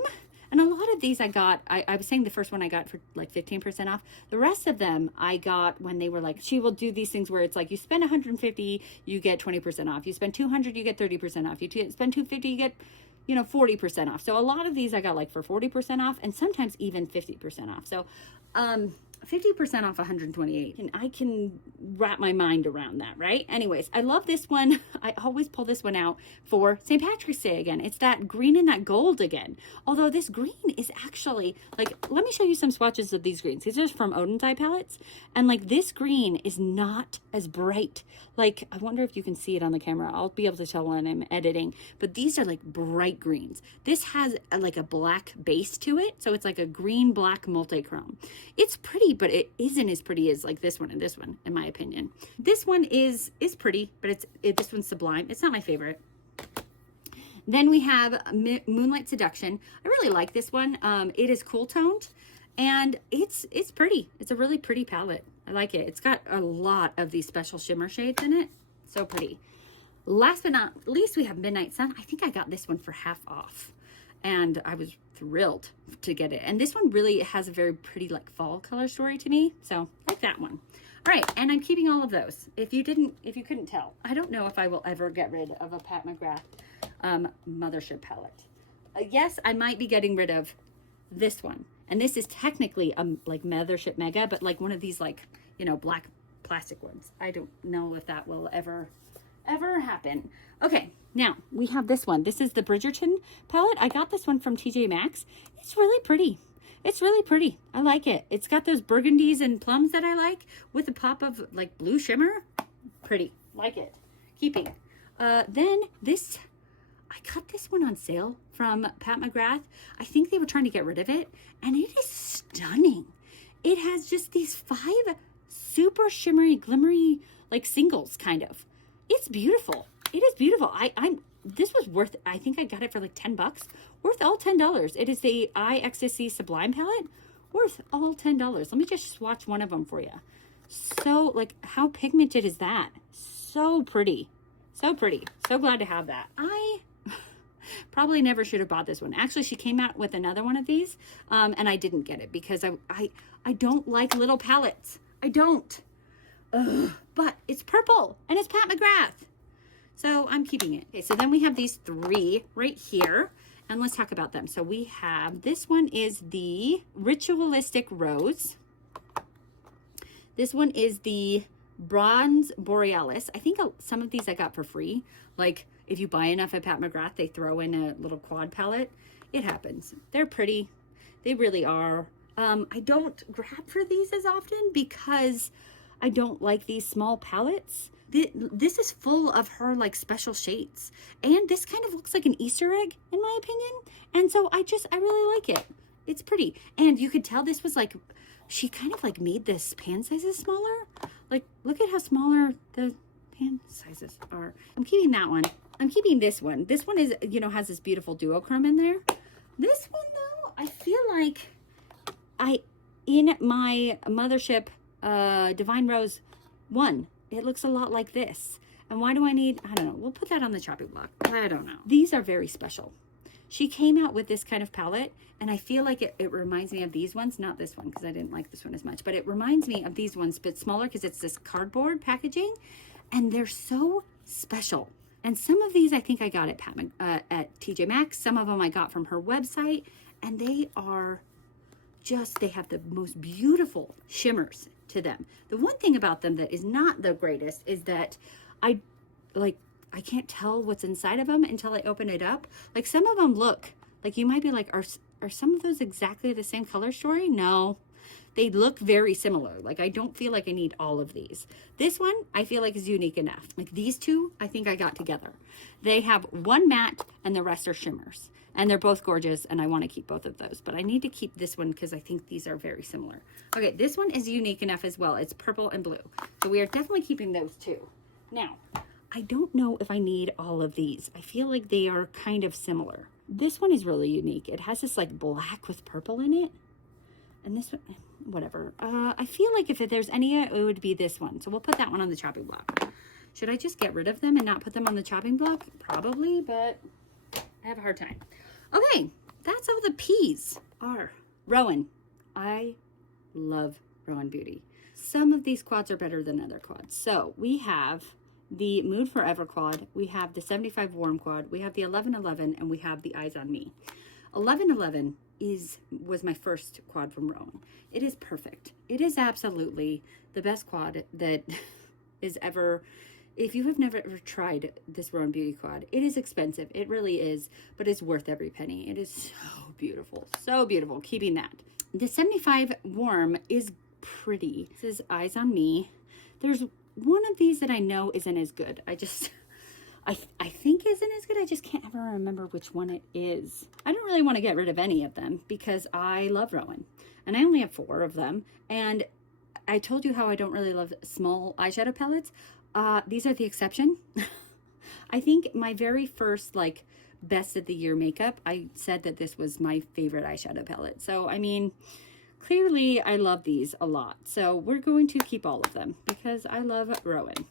And a lot of these I got, I was saying the first one I got for like 15% off. The rest of them I got when they were like, she will do these things where it's like you spend 150, you get 20% off. You spend 200, you get 30% off. You spend 250, you get 40% off. So a lot of these I got like for 40% off and sometimes even 50% off. So 50% off 128, and I can wrap my mind around that, right? Anyways, I love this one. I always pull this one out for St. Patrick's Day again. It's that green and that gold again. Although this green is actually, like, let me show you some swatches of these greens. These are from Odin's Eye palettes. And like this green is not as bright. Like, I wonder if you can see it on the camera. I'll be able to tell when I'm editing, but these are like bright greens. This has like a black base to it. So it's like a green black multi-chrome. It's pretty, but it isn't as pretty as like this one and this one, in my opinion. This one is pretty, but this one's Sublime. It's not my favorite. Then we have Moonlight Seduction. I really like this one. It is cool toned and it's pretty. It's a really pretty palette. I like it. It's got a lot of these special shimmer shades in it. So pretty. Last but not least, we have Midnight Sun. I think I got this one for half off. And I was thrilled to get it. And this one really has a very pretty like fall color story to me. So I like that one. All right, and I'm keeping all of those. If you couldn't tell, I don't know if I will ever get rid of a Pat McGrath Mothership palette. Yes, I might be getting rid of this one. And this is technically like Mothership Mega, but like one of these like, black plastic ones. I don't know if that will ever happen. Okay, now we have this one. This is the Bridgerton palette. I got this one from TJ Maxx. It's really pretty. It's really pretty. I like it. It's got those burgundies and plums that I like with a pop of like blue shimmer. Pretty. Like it. Keeping. Then this, I got this one on sale from Pat McGrath. I think they were trying to get rid of it, and it is stunning. It has just these 5 super shimmery, glimmery, like singles kind of. It's beautiful. It is beautiful. This was worth, I think I got it for like $10. Worth all $10. It is the Eye Ecstasy Sublime palette. Worth all $10. Let me just swatch one of them for you. So, like, how pigmented is that? So pretty. So pretty. So glad to have that. I probably never should have bought this one. Actually, she came out with another one of these, and I didn't get it because I don't like little palettes. I don't. Ugh. But it's purple, and it's Pat McGrath. So I'm keeping it. Okay, so then we have these 3 right here, and let's talk about them. So we have, this one is the Ritualistic Rose. This one is the Bronze Borealis. I think some of these I got for free. Like, if you buy enough at Pat McGrath, they throw in a little quad palette. It happens. They're pretty. They really are. I don't grab for these as often because I don't like these small palettes. This is full of her like special shades, and this kind of looks like an Easter egg in my opinion, and so I really like it. It's pretty, and you could tell this was like, she kind of like made this pan sizes smaller. Like, look at how smaller the pan sizes are. I'm keeping that one. I'm keeping this one. This one is, you know, has this beautiful duochrome in there. This one though, I feel like in my Mothership Divine Rose 1, it looks a lot like this. And why do I need, I don't know, we'll put that on the chopping block. I don't know. These are very special. She came out with this kind of palette, and I feel like it reminds me of these ones. Not this one, because I didn't like this one as much, but it reminds me of these ones, but smaller, because it's this cardboard packaging, and they're so special. And some of these I think I got at TJ Maxx. Some of them I got from her website, and they are just, they have the most beautiful shimmers to them. The one thing about them that is not the greatest is that I can't tell what's inside of them until I open it up. Like, some of them look like, you might be like, are some of those exactly the same color story? No, they look very similar. Like, I don't feel like I need all of these. This one I feel like is unique enough. Like, these 2 I think I got together. They have 1 matte and the rest are shimmers, and they're both gorgeous, and I want to keep both of those, but I need to keep this one because I think these are very similar. Okay, this one is unique enough as well. It's purple and blue, so we are definitely keeping those 2. Now, I don't know if I need all of these. I feel like they are kind of similar. This one is really unique. It has this like black with purple in it, and this one, whatever. I feel like if there's any, it would be this one, so we'll put that one on the chopping block. Should I just get rid of them and not put them on the chopping block? Probably, but I have a hard time. Okay, that's all the P's are. Rowan. I love Rowan Beauty. Some of these quads are better than other quads. So we have the Mood Forever quad, we have the 75 Warm quad, we have the 1111, and we have the Eyes on Me. 1111 was my first quad from Rowan. It is perfect. It is absolutely the best quad that is ever. If you have never ever tried this Rowan Beauty quad, it is expensive. It really is, but it's worth every penny. It is so beautiful. So beautiful. Keeping that. The 75 Warm is pretty. This is Eyes on Me. There's one of these that I know isn't as good. I think isn't as good. I just can't ever remember which one it is. I don't really want to get rid of any of them because I love Rowan. And I only have 4 of them. And I told you how I don't really love small eyeshadow palettes. These are the exception. I think my very first like best of the year makeup, I said that this was my favorite eyeshadow palette. So, I mean, clearly I love these a lot. So we're going to keep all of them because I love Rowan.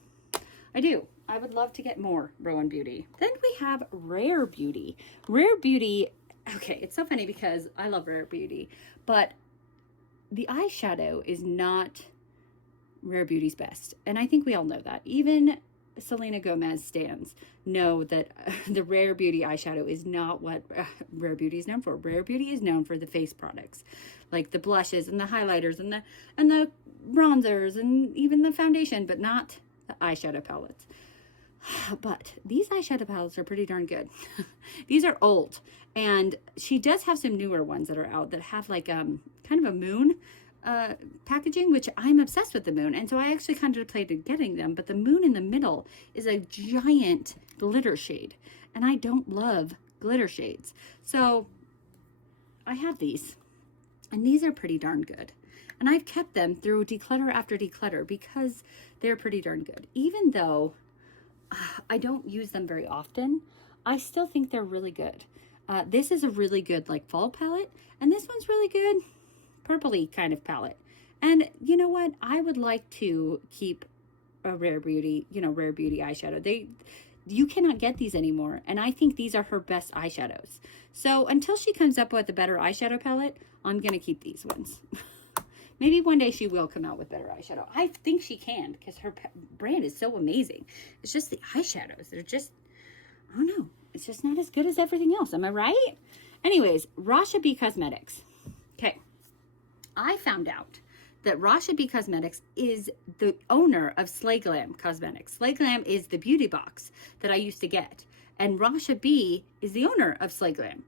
I do. I would love to get more Rowan Beauty. Then we have Rare Beauty. Rare Beauty, okay, it's so funny because I love Rare Beauty, but the eyeshadow is not Rare Beauty's best. And I think we all know that. Even Selena Gomez stans know that the Rare Beauty eyeshadow is not what Rare Beauty is known for. Rare Beauty is known for the face products, like the blushes and the highlighters and the bronzers and even the foundation, but not the eyeshadow palettes. But these eyeshadow palettes are pretty darn good. These are old, and she does have some newer ones that are out that have like kind of a moon packaging, which I'm obsessed with the moon, and so I actually contemplated getting them, but the moon in the middle is a giant glitter shade, and I don't love glitter shades, so I have these, and these are pretty darn good. And I've kept them through declutter after declutter because they're pretty darn good. Even though I don't use them very often, I still think they're really good. This is a really good like fall palette, and this one's really good purpley kind of palette. And you know what? I would like to keep a Rare Beauty, Rare Beauty eyeshadow. You cannot get these anymore, and I think these are her best eyeshadows. So until she comes up with a better eyeshadow palette, I'm gonna keep these ones. Maybe one day she will come out with better eyeshadow. I think she can because her brand is so amazing. It's just the eyeshadows. They're just, I don't know. It's just not as good as everything else. Am I right? Anyways, Rasha B Cosmetics. Okay. I found out that Rasha B Cosmetics is the owner of Slay Glam Cosmetics. Slay Glam is the beauty box that I used to get. And Rasha B is the owner of Slay Glam.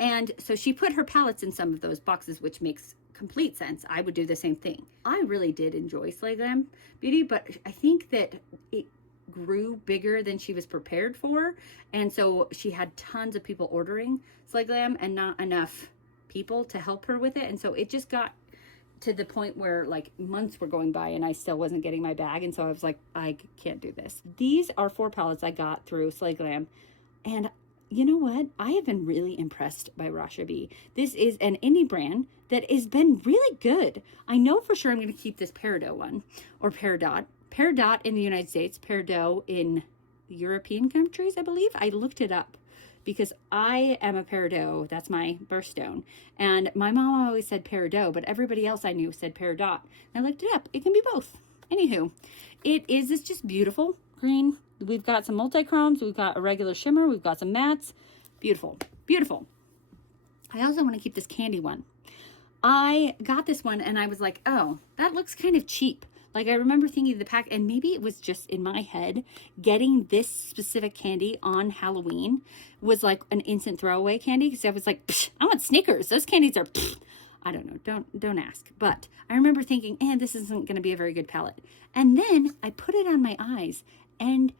And so she put her palettes in some of those boxes, which makes complete sense. I would do the same thing. I really did enjoy Slay Glam Beauty, but I think that it grew bigger than she was prepared for. And so she had tons of people ordering Slay Glam and not enough people to help her with it. And so it just got to the point where like months were going by and I still wasn't getting my bag. And so I was like, I can't do this. These are 4 palettes I got through Slay Glam. And you know what? I have been really impressed by Rasha B. This is an indie brand that has been really good. I know for sure I'm going to keep this Peridot one, or Peridot. Peridot in the United States, Peridot in European countries, I believe. I looked it up because I am a Peridot. That's my birthstone. And my mom always said Peridot, but everybody else I knew said Peridot. And I looked it up. It can be both. Anywho, it's just beautiful green. We've got some multi-chromes. We've got a regular shimmer. We've got some mattes. Beautiful. Beautiful. I also want to keep this candy one. I got this one and I was like, oh, that looks kind of cheap. Like I remember thinking the pack, and maybe it was just in my head, getting this specific candy on Halloween was like an instant throwaway candy. Because I was like, I want Snickers. Those candies are, I don't know. Don't ask. But I remember thinking, this isn't going to be a very good palette. And then I put it on my eyes and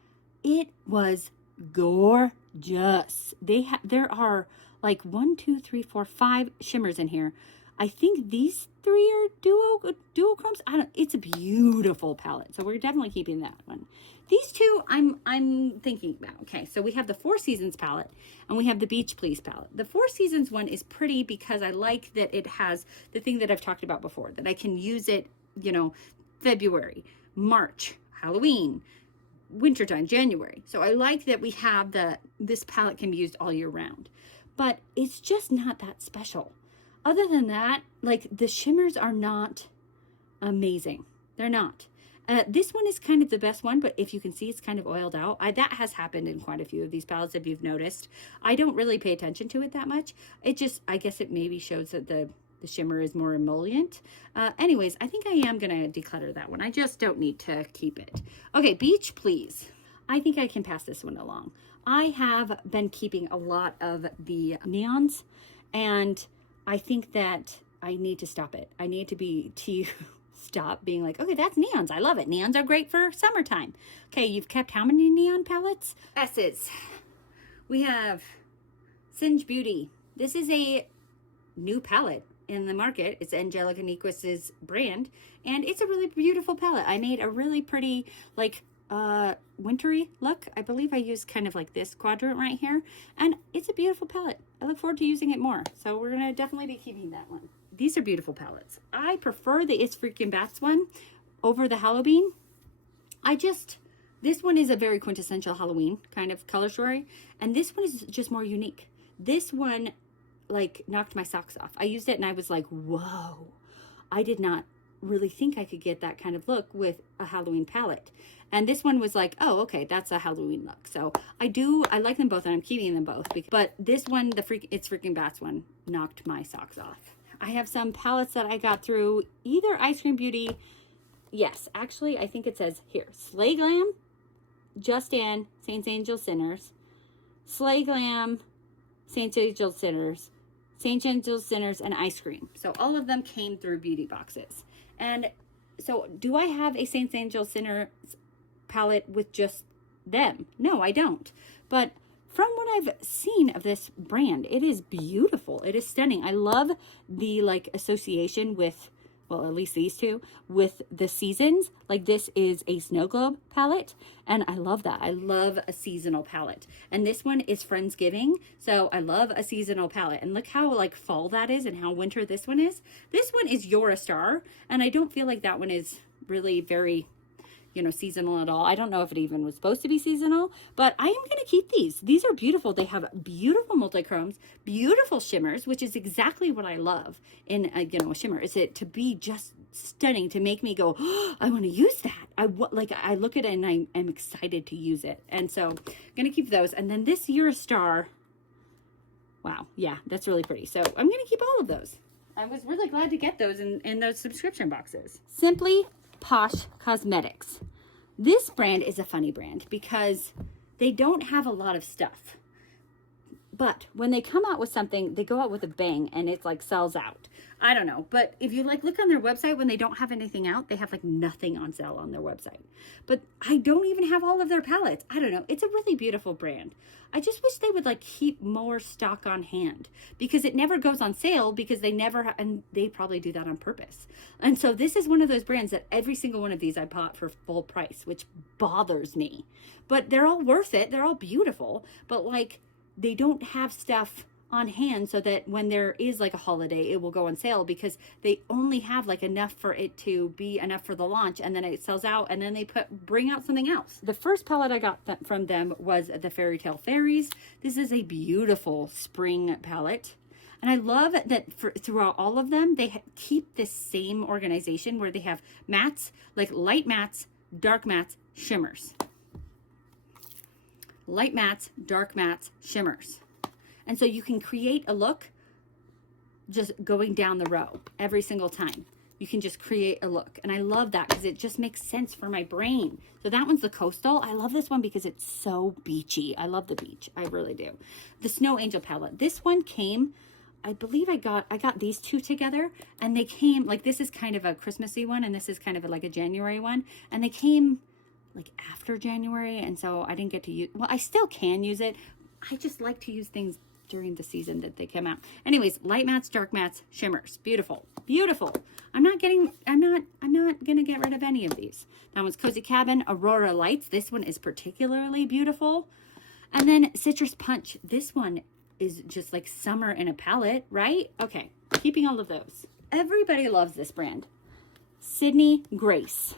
it was gorgeous. There are like 1, 2, 3, 4, 5 shimmers in here. I think these 3 are dual chromes. It's a beautiful palette. So we're definitely keeping that one. These 2 I'm thinking about. Okay, so we have the 4 Seasons palette and we have the Beach Please palette. The 4 Seasons one is pretty because I like that it has the thing that I've talked about before, that I can use it, February, March, Halloween, wintertime, January. So I like that we have this palette can be used all year round, but it's just not that special. Other than that, like the shimmers are not amazing. They're not. This one is kind of the best one, but if you can see, it's kind of oiled out. That has happened in quite a few of these palettes, if you've noticed. I don't really pay attention to it that much. I guess it maybe shows that the shimmer is more emollient. Anyways, I think I am going to declutter that one. I just don't need to keep it. Okay, Beach Please. I think I can pass this one along. I have been keeping a lot of the neons, and I think that I need to stop it. I need to stop being like, okay, that's neons. I love it. Neons are great for summertime. Okay, you've kept how many neon palettes? S's. We have Singe Beauty. This is a new palette in the market. It's Angelica Nyquist's brand, and it's a really beautiful palette. I made a really pretty, like, wintry look. I believe I used kind of like this quadrant right here, and it's a beautiful palette. I look forward to using it more, so we're gonna definitely be keeping that one. These are beautiful palettes. I prefer the It's Freaking Bats one over the Halloween. This one is a very quintessential Halloween kind of color story, and this one is just more unique. This one like knocked my socks off. I used it and I was like, whoa, I did not really think I could get that kind of look with a Halloween palette. And this one was like, oh, okay, that's a Halloween look. So I like them both, and I'm keeping them both. But this one, It's Freaking Bats one, knocked my socks off. I have some palettes that I got through either Ice Cream Beauty. Yes, actually, I think it says here, Slay Glam Just Anne, Saints Angel Sinners, Slay Glam, Saints Angel Sinners, Saints Angel Sinners, and Ice Cream. So all of them came through beauty boxes. And so do I have a Saints Angel Sinners palette with just them? No, I don't. But from what I've seen of this brand, it is beautiful. It is stunning. I love the like association with, well, at least these two, with the seasons. Like this is a snow globe palette, and I love that. I love a seasonal palette. And this one is Friendsgiving, so I love a seasonal palette. And look how like fall that is and how winter this one is. This one is You're a Star, and I don't feel like that one is really very, you know, seasonal at all. I don't know if it even was supposed to be seasonal, but I am going to keep these. These are beautiful. They have beautiful multi-chromes, beautiful shimmers, which is exactly what I love in you know, a shimmer. Is it to be just stunning, to make me go, oh, I want to use that. I look at it and I am excited to use it. And so I'm going to keep those. And then this You're a Star. Wow. Yeah, that's really pretty. So I'm going to keep all of those. I was really glad to get those in those subscription boxes. Simply Posh Cosmetics. This brand is a funny brand because they don't have a lot of stuff. But when they come out with something, they go out with a bang and it's like sells out. I don't know. But if you like look on their website when they don't have anything out, they have like nothing on sale on their website. But I don't even have all of their palettes. I don't know. It's a really beautiful brand. I just wish they would like keep more stock on hand because it never goes on sale because they never, and they probably do that on purpose. And so this is one of those brands that every single one of these I bought for full price, which bothers me. But they're all worth it. They're all beautiful. But like, they don't have stuff on hand so that when there is like a holiday, it will go on sale because they only have like enough for it to be enough for the launch, and then it sells out, and then they bring out something else. The first palette I got from them was the Fairy Tale Fairies. This is a beautiful spring palette. And I love that throughout all of them, they keep this same organization where they have mattes, like light mattes, dark mattes, shimmers. Light mattes, dark mattes, shimmers. And so you can create a look just going down the row every single time. You can just create a look. And I love that because it just makes sense for my brain. So that one's the Coastal. I love this one because it's so beachy. I love the beach. I really do. The Snow Angel palette. This one came, I believe I got these two together, and they came, like this is kind of a Christmassy one, and this is kind of like a January one. And they came like after January, and so I didn't get to use, well, I still can use it. I just like to use things during the season that they come out. Anyways, light mattes, dark mattes, shimmers. Beautiful. Beautiful. I'm not gonna get rid of any of these. That one's Cozy Cabin, Aurora Lights. This one is particularly beautiful. And then Citrus Punch. This one is just like summer in a palette, right? Okay, keeping all of those. Everybody loves this brand. Sydney Grace.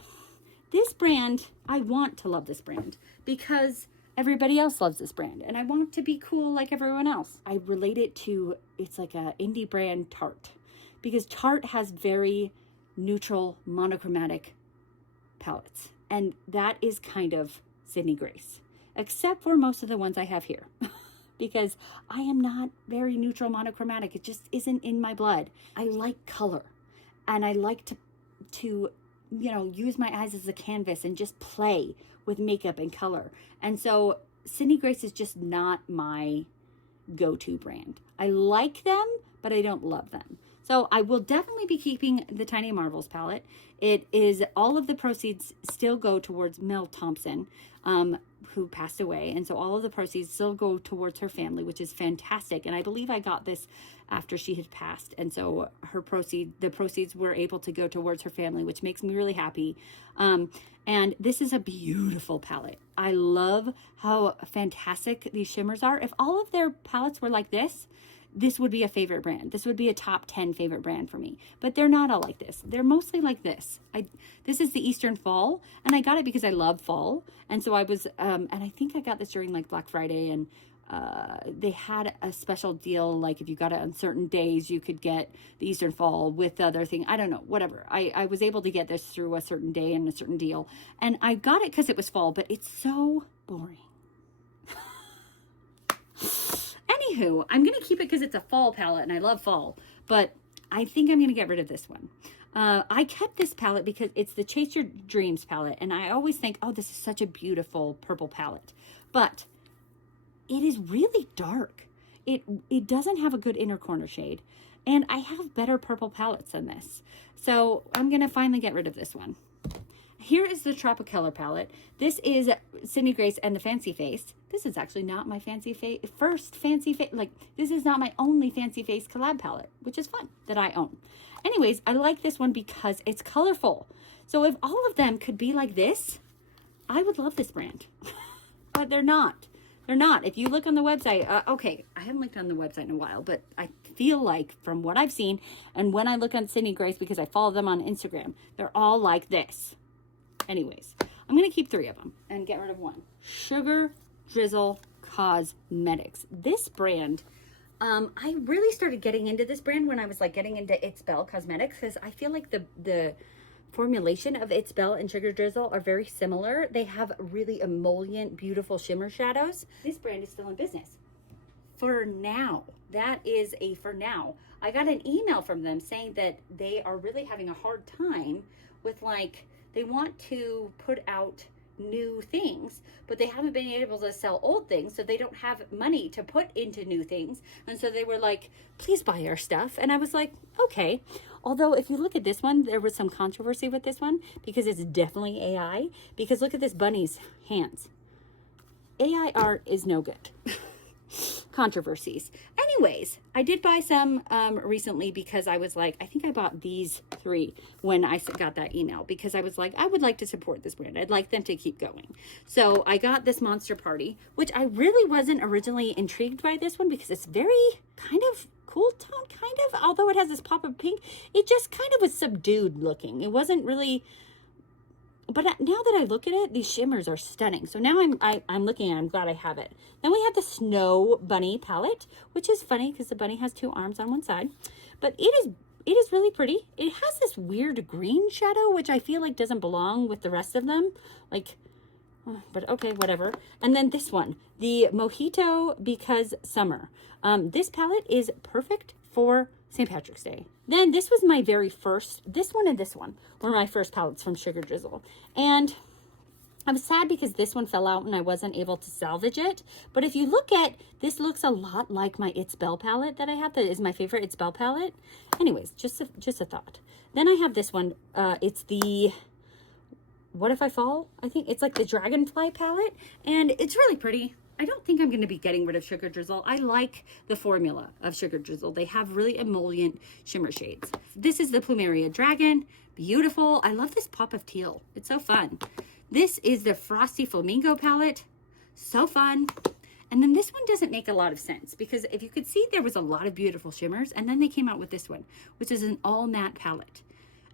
This brand, I want to love this brand because everybody else loves this brand, and I want to be cool like everyone else. I relate it to, it's like a indie brand Tarte, because Tarte has very neutral monochromatic palettes, and that is kind of Sydney Grace, except for most of the ones I have here. Because I am not very neutral monochromatic. It just isn't in my blood. I like color, and I like to you know, use my eyes as a canvas and just play with makeup and color. And so Sydney Grace is just not my go-to brand. I like them, but I don't love them. So I will definitely be keeping the Tiny Marvels palette. It is, all of the proceeds still go towards Mel Thompson, who passed away. And so all of the proceeds still go towards her family, which is fantastic. And I believe I got this after she had passed. And so the proceeds were able to go towards her family, which makes me really happy. And this is a beautiful palette. I love how fantastic these shimmers are. If all of their palettes were like this, this would be a favorite brand. This would be a top 10 favorite brand for me. But they're not all like this. They're mostly like this. This is the Eastern Fall, and I got it because I love fall. And so I was, and I think I got this during like Black Friday, and they had a special deal. Like if you got it on certain days, you could get the Eastern Fall with the other thing. I don't know, whatever. I was able to get this through a certain day and a certain deal. And I got it because it was fall, but it's so boring. Anywho, I'm going to keep it because it's a fall palette and I love fall, but I think I'm going to get rid of this one. I kept this palette because it's the Chase Your Dreams palette. And I always think, oh, this is such a beautiful purple palette. But it is really dark. It doesn't have a good inner corner shade. And I have better purple palettes than this. So I'm going to finally get rid of this one. Here is the Tropicolor palette. This is Sydney Grace and the Fancy Face. This is actually not my first Fancy Face. Like, this is not my only Fancy Face collab palette, which is fun that I own. Anyways, I like this one because it's colorful. So if all of them could be like this, I would love this brand. But they're not. They're not. If you look on the website, okay, I haven't looked on the website in a while, but I feel like from what I've seen, and when I look on Sydney Grace, because I follow them on Instagram, they're all like this. Anyways, I'm going to keep 3 of them and get rid of 1. Sugar Drizzle Cosmetics. This brand, I really started getting into this brand when I was like getting into It's Belle Cosmetics, because I feel like the formulation of It's Belle and Sugar Drizzle are very similar. They have really emollient, beautiful shimmer shadows. This brand is still in business. For now. That is a for now. I got an email from them saying that they are really having a hard time with, like, they want to put out new things, but they haven't been able to sell old things, so they don't have money to put into new things. And so they were like, please buy our stuff. And I was like, okay. Although if you look at this one, there was some controversy with this one because it's definitely AI. Because look at this bunny's hands. AI art is no good. Controversies. Anyways, I did buy some recently because I was like, I think I bought these 3 when I got that email because I was like, I would like to support this brand. I'd like them to keep going. So I got this Monster Party, which I really wasn't originally intrigued by this one because it's very kind of cool tone, kind of, although it has this pop of pink. It just kind of was subdued looking. It wasn't really, but now that I look at it, these shimmers are stunning. So now I'm looking at it. I'm glad I have it. Then we have the Snow Bunny palette, which is funny because the bunny has 2 arms on one side. But it is really pretty. It has this weird green shadow, which I feel like doesn't belong with the rest of them. Like, but okay, whatever. And then this one, the Mojito Because Summer. This palette is perfect for St. Patrick's Day. Then this was my very first, this one and this one were my first palettes from Sugar Drizzle. And I was sad because this one fell out and I wasn't able to salvage it. But if you look at, this looks a lot like my It's Belle palette that I have. That is my favorite It's Belle palette. Anyways, just a thought. Then I have this one. It's the What If I Fall? I think it's like the Dragonfly palette. And it's really pretty. I don't think I'm going to be getting rid of Sugar Drizzle. I like the formula of Sugar Drizzle. They have really emollient shimmer shades. This is the Plumeria Dragon. Beautiful. I love this pop of teal. It's so fun. This is the Frosty Flamingo palette. So fun. And then this one doesn't make a lot of sense because if you could see, there was a lot of beautiful shimmers. And then they came out with this one, which is an all matte palette.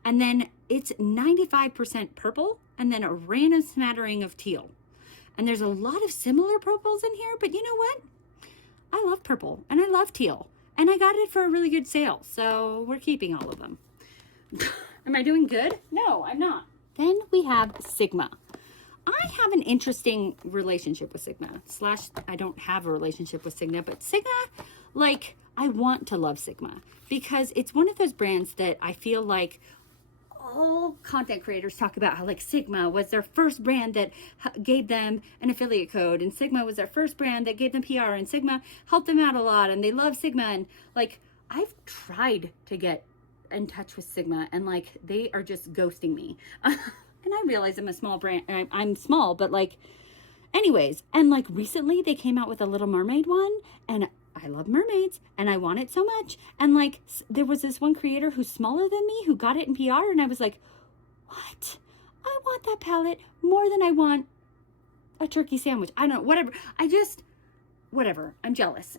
And then it's 95% purple and then a random smattering of teal. And there's a lot of similar purples in here, but you know what? I love purple and I love teal. And I got it for a really good sale. So we're keeping all of them. Am I doing good? No, I'm not. Then we have Sigma. I have an interesting relationship with Sigma. / I don't have a relationship with Sigma, but Sigma, like, I want to love Sigma because it's one of those brands that I feel like all content creators talk about how, like, Sigma was their first brand that gave them an affiliate code, and Sigma was their first brand that gave them PR, and Sigma helped them out a lot, and they love Sigma. And like, I've tried to get in touch with Sigma and like they are just ghosting me. And I realize I'm a small brand. I'm small, but like, anyways, and like recently they came out with a Little Mermaid one, and I love mermaids and I want it so much. And like, there was this one creator who's smaller than me who got it in PR, and I was like, what? I want that palette more than I want a turkey sandwich. I don't know, whatever. Whatever. I'm jealous.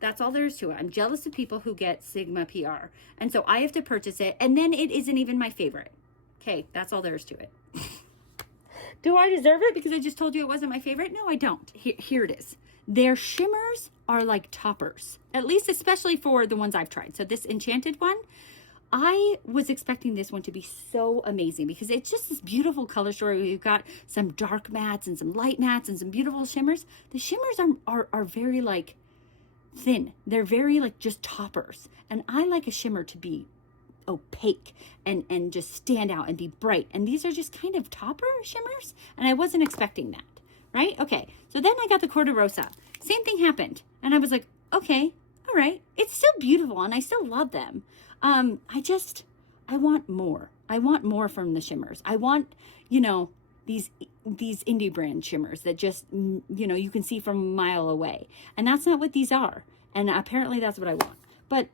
That's all there is to it. I'm jealous of people who get Sigma PR. And so I have to purchase it, and then it isn't even my favorite. Okay, that's all there is to it. Do I deserve it because I just told you it wasn't my favorite? No, I don't. Here it is. Their shimmers are like toppers, at least especially for the ones I've tried. So this Enchanted one, I was expecting this one to be so amazing because it's just this beautiful color story where you've got some dark mattes and some light mattes and some beautiful shimmers. The shimmers are very like thin. They're very like just toppers. And I like a shimmer to be opaque and just stand out and be bright. And these are just kind of topper shimmers, and I wasn't expecting that, right? Okay, so then I got the Corte Rosa. Same thing happened, and I was like, okay, all right. It's still beautiful, and I still love them. I want more. I want more from the shimmers. I want, you know, these indie brand shimmers that just, you know, you can see from a mile away. And that's not what these are. And apparently that's what I want. But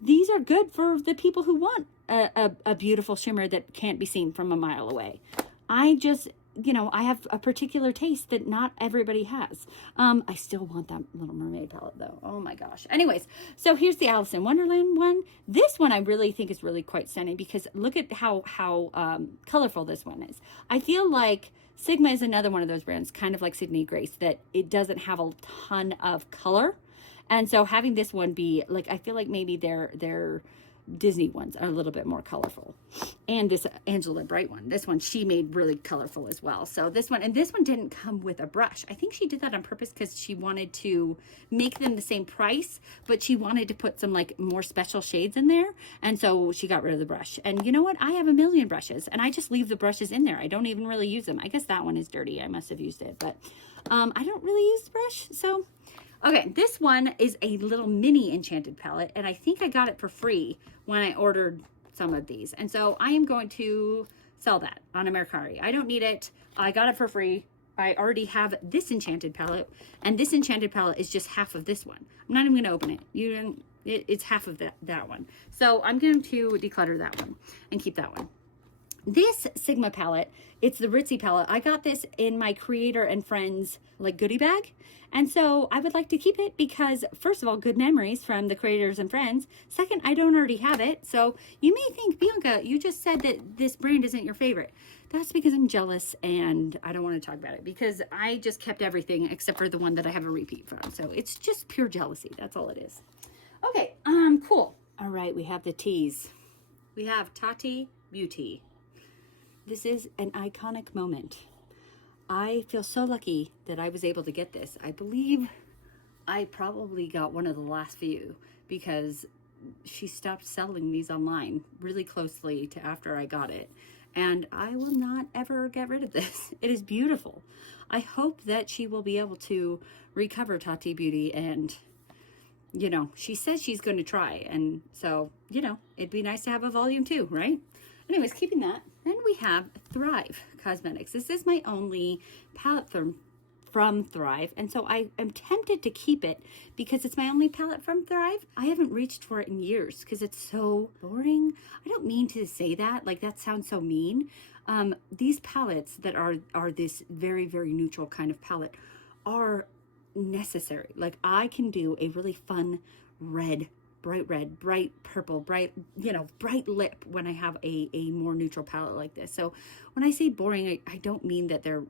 these are good for the people who want a beautiful shimmer that can't be seen from a mile away. I just, you know, I have a particular taste that not everybody has. I still want that Little Mermaid palette though. Oh my gosh. Anyways, so here's the Alice in Wonderland one. This one I really think is really quite stunning because look at how colorful this one is. I feel like Sigma is another one of those brands, kind of like Sydney Grace, that it doesn't have a ton of color. And so having this one be like, I feel like maybe their Disney ones are a little bit more colorful. And this Angela Bright one, this one she made really colorful as well. So this one, and this one didn't come with a brush. I think she did that on purpose because she wanted to make them the same price, but she wanted to put some like more special shades in there. And so she got rid of the brush. And you know what? I have a million brushes and I just leave the brushes in there. I don't even really use them. I guess that one is dirty. I must have used it, but I don't really use the brush. So okay, this one is a little mini enchanted palette, and I think I got it for free when I ordered some of these. And so I am going to sell that on a Mercari. I don't need it. I got it for free. I already have this enchanted palette, and this enchanted palette is just half of this one. I'm not even going to open it. It's half of that one. So I'm going to declutter that one and keep that one. This Sigma palette, it's the Ritzy palette. I got this in my creator and friends like goodie bag. And so I would like to keep it because first of all, good memories from the creators and friends. Second, I don't already have it. So you may think, Bianca, you just said that this brand isn't your favorite. That's because I'm jealous and I don't want to talk about it because I just kept everything except for the one that I have a repeat from. So it's just pure jealousy. That's all it is. Okay, cool. All right, we have the teas. We have Tati Beauty. This is an iconic moment. I feel so lucky that I was able to get this. I believe I probably got one of the last few because she stopped selling these online really closely to after I got it. And I will not ever get rid of this. It is beautiful. I hope that she will be able to recover Tati Beauty and, you know, she says she's going to try. And so, you know, it'd be nice to have a volume 2, right? Anyways, keeping that. Then we have Thrive Cosmetics. This is my only palette from Thrive. And so I am tempted to keep it because it's my only palette from Thrive. I haven't reached for it in years because it's so boring. I don't mean to say that. Like, that sounds so mean. These palettes that are this very, very neutral kind of palette are necessary. Like, I can do a really fun red, bright purple, bright lip when I have a more neutral palette like this. So when I say boring, I don't mean that they're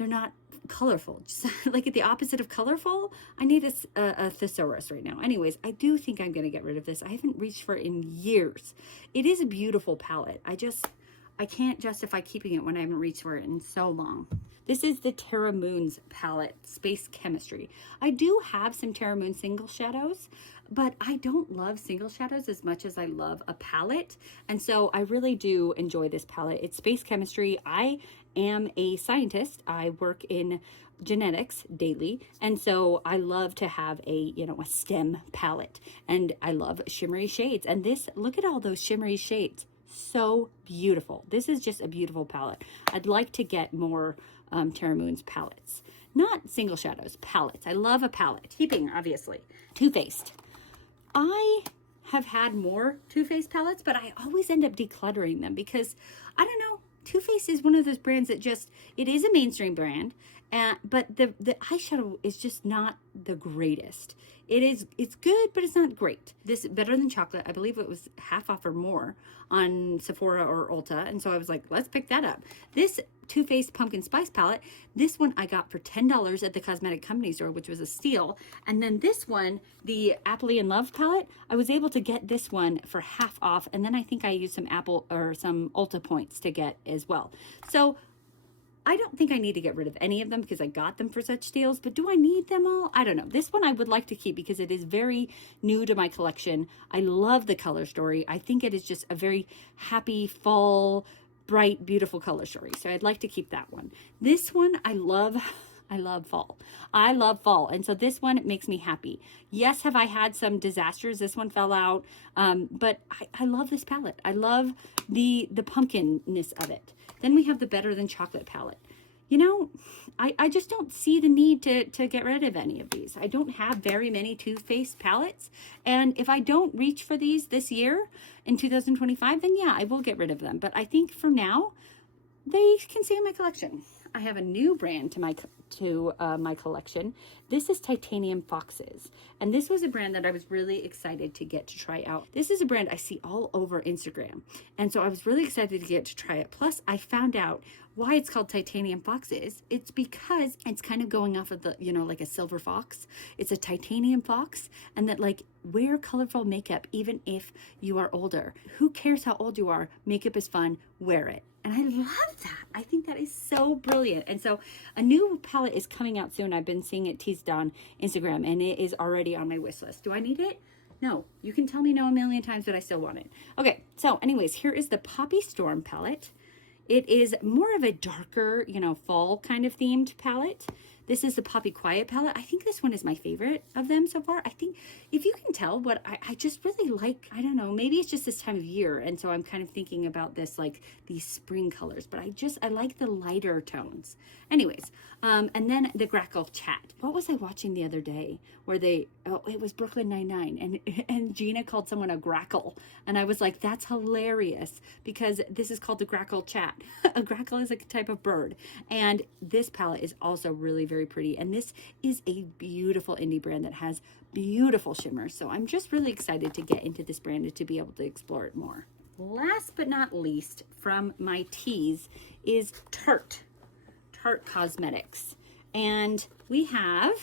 not colorful. Just like at the opposite of colorful, I need a thesaurus right now. Anyways, I do think I'm going to get rid of this. I haven't reached for it in years. It is a beautiful palette. I can't justify keeping it when I haven't reached for it in so long. This is the Terra Moons palette, Space Chemistry. I do have some Terra Moon single shadows, but I don't love single shadows as much as I love a palette. And so I really do enjoy this palette. It's Space Chemistry. I am a scientist. I work in genetics daily. And so I love to have a STEM palette. And I love shimmery shades. And this, look at all those shimmery shades. So beautiful. This is just a beautiful palette. I'd like to get more Terra Moons palettes. Not single shadows, palettes. I love a palette. Keeping, obviously. Too Faced. I have had more Too Faced palettes, but I always end up decluttering them because, I don't know, Too Faced is one of those brands that it is a mainstream brand, but the eyeshadow is just not the greatest. It's good, but it's not great. This Better Than Chocolate, I believe it was half off or more on Sephora or Ulta, and so I was like, let's pick that up. This Too Faced Pumpkin Spice palette, this one I got for $10 at the cosmetic company store, which was a steal. And then this one, the Appley in Love palette, I was able to get this one for half off, and then I think I used some Ulta points to get as well. So I don't think I need to get rid of any of them because I got them for such deals, but do I need them all? I don't know. This one I would like to keep because it is very new to my collection. I love the color story. I think it is just a very happy fall, bright, beautiful color story. So I'd like to keep that one. This one I love fall. I love fall. And so this one makes me happy. Yes, have I had some disasters? This one fell out. But I love this palette. I love the pumpkinness of it. Then we have the Better Than Chocolate palette. You know, I just don't see the need to get rid of any of these. I don't have very many Too Faced palettes. And if I don't reach for these this year in 2025, then yeah, I will get rid of them. But I think for now, they can stay in my collection. I have a new brand to my collection. This is Titanium Foxes. And this was a brand that I was really excited to get to try out. This is a brand I see all over Instagram. And so I was really excited to get to try it. Plus, I found out why it's called Titanium Foxes. It's because it's kind of going off of the, you know, like a silver fox. It's a titanium fox, and that like wear colorful makeup even if you are older. Who cares how old you are? Makeup is fun. Wear it. And I love that. I think that is so brilliant. And so a new palette is coming out soon. I've been seeing it teased on Instagram, and it is already on my wish list. Do I need it? No. You can tell me no a million times, but I still want it. Okay, so anyways, here is the Poppy Storm palette. It is more of a darker, you know, fall kind of themed palette. This is the Poppy Quiet palette. I think this one is my favorite of them so far. I think if you can tell what I just really like, I don't know, maybe it's just this time of year. And so I'm kind of thinking about this, like these spring colors, but I like the lighter tones. Anyways, and then the Grackle Chat. What was I watching the other day where it was Brooklyn Nine-Nine, and Gina called someone a grackle. And I was like, that's hilarious because this is called the Grackle Chat. A grackle is a type of bird. And this palette is also really very pretty. And this is a beautiful indie brand that has beautiful shimmers. So I'm just really excited to get into this brand and to be able to explore it more. Last but not least from my teas is Tarte Cosmetics. And we have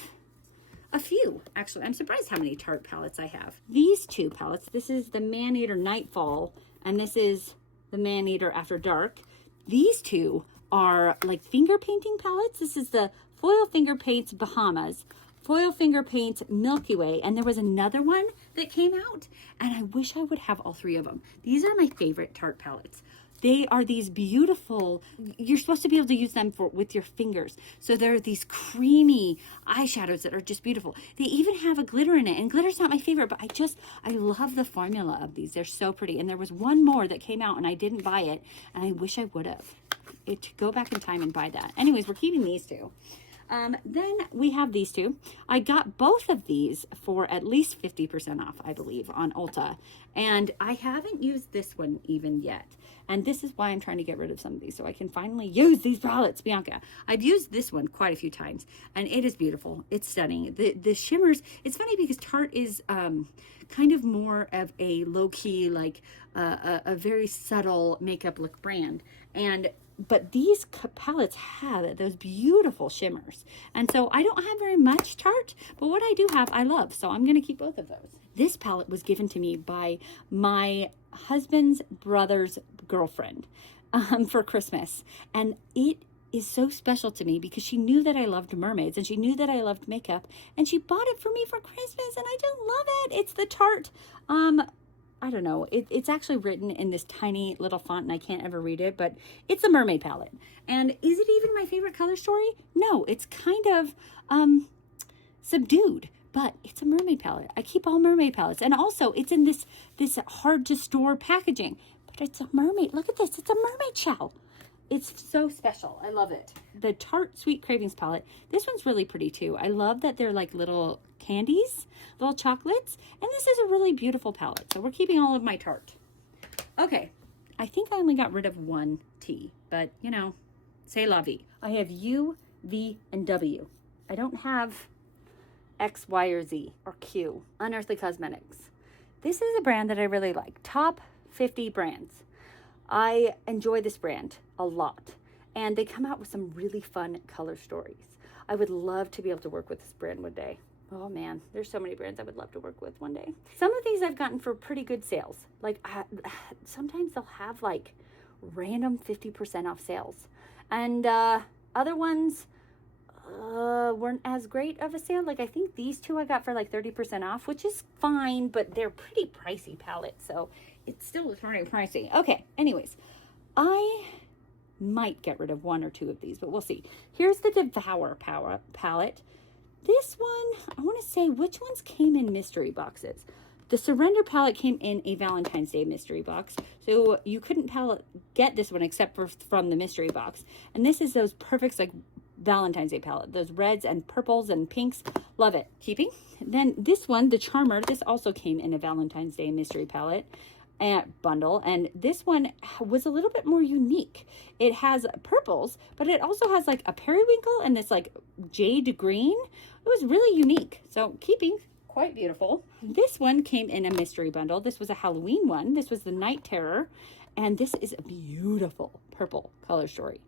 a few, actually. I'm surprised how many Tarte palettes I have. These two palettes, this is the Maneater Nightfall, and this is the Maneater After Dark. These two are like finger painting palettes. This is the Foil Finger Paints Bahamas, Foil Finger Paints Milky Way, and there was another one that came out, and I wish I would have all three of them. These are my favorite Tarte palettes. They are these beautiful, you're supposed to be able to use them with your fingers. So they're these creamy eyeshadows that are just beautiful. They even have a glitter in it, and glitter's not my favorite, but I love the formula of these. They're so pretty. And there was one more that came out and I didn't buy it, and I wish I would have. Go back in time and buy that. Anyways, we're keeping these two. Then we have these two. I got both of these for at least 50% off, I believe, on Ulta. And I haven't used this one even yet. And this is why I'm trying to get kind of some of these so I can finally use these palettes, Bianca. I've used this one quite a few times, and it is beautiful. It's stunning. The shimmers, it's funny because Tarte is kind of more of a low-key, like a very subtle makeup look brand. But these palettes have those beautiful shimmers. And so I don't have very much Tarte, but what I do have, I love. So I'm going to keep both of those. This palette was given to me by my husband's brother's girlfriend for Christmas. And it is so special to me because she knew that I loved mermaids and she knew that I loved makeup. And she bought it for me for Christmas, and I just love it. It's the Tarte I don't know, it's actually written in this tiny little font and I can't ever read it, but it's a mermaid palette. And is it even my favorite color story? No, it's kind of subdued, but it's a mermaid palette. I keep all mermaid palettes. And also it's in this hard to store packaging, but it's a mermaid. Look at this, it's a mermaid shell. It's so special. I love it. The Tarte Sweet Cravings palette. This one's really pretty too. I love that they're like little candies, little chocolates. And this is a really beautiful palette. So we're keeping all of my Tarte. Okay. I think I only got rid of one T, but you know, c'est la vie. I have U, V, and W. I don't have X, Y, or Z, or Q. Unearthly Cosmetics. This is a brand that I really like. Top 50 brands. I enjoy this brand a lot, and they come out with some really fun color stories. I would love to be able to work with this brand one day. Oh man, there's so many brands I would love to work with one day. Some of these I've gotten for pretty good sales. Like sometimes they'll have like random 50% off sales. And other ones weren't as great of a sale. Like I think these two I got for like 30% off, which is fine, but they're pretty pricey palettes, so it still is very pricey. Okay, anyways, I might get rid of one or two of these, but we'll see. Here's the Devour palette. This one, I want to say, which ones came in mystery boxes? The Surrender palette came in a Valentine's Day mystery box, so you couldn't get this one except for from the mystery box. And this is those perfect like Valentine's Day palette, those reds and purples and pinks. Love it. Keeping. Then this one, the Charmer, this also came in a Valentine's Day mystery palette bundle, and this one was a little bit more unique. It has purples, but it also has like a periwinkle and this like jade green. It was really unique, so keeping. Quite beautiful. This one came in a mystery bundle. This was a Halloween one. This was the Night Terror, and this is a beautiful purple color story.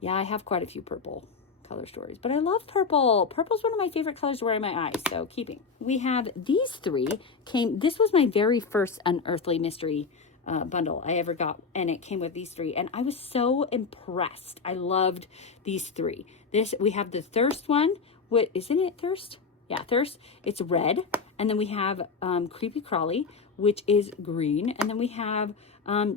Yeah, I have quite a few purple color stories, but I love purple. Purple's one of my favorite colors to wear in my eyes, so keeping. We have these three this was my very first Unearthly mystery bundle I ever got, and it came with these three, and I was so impressed. I loved these three. We have the Thirst one. What isn't it? Thirst? Yeah, Thirst. It's red, and then we have Creepy Crawly, which is green, and then we have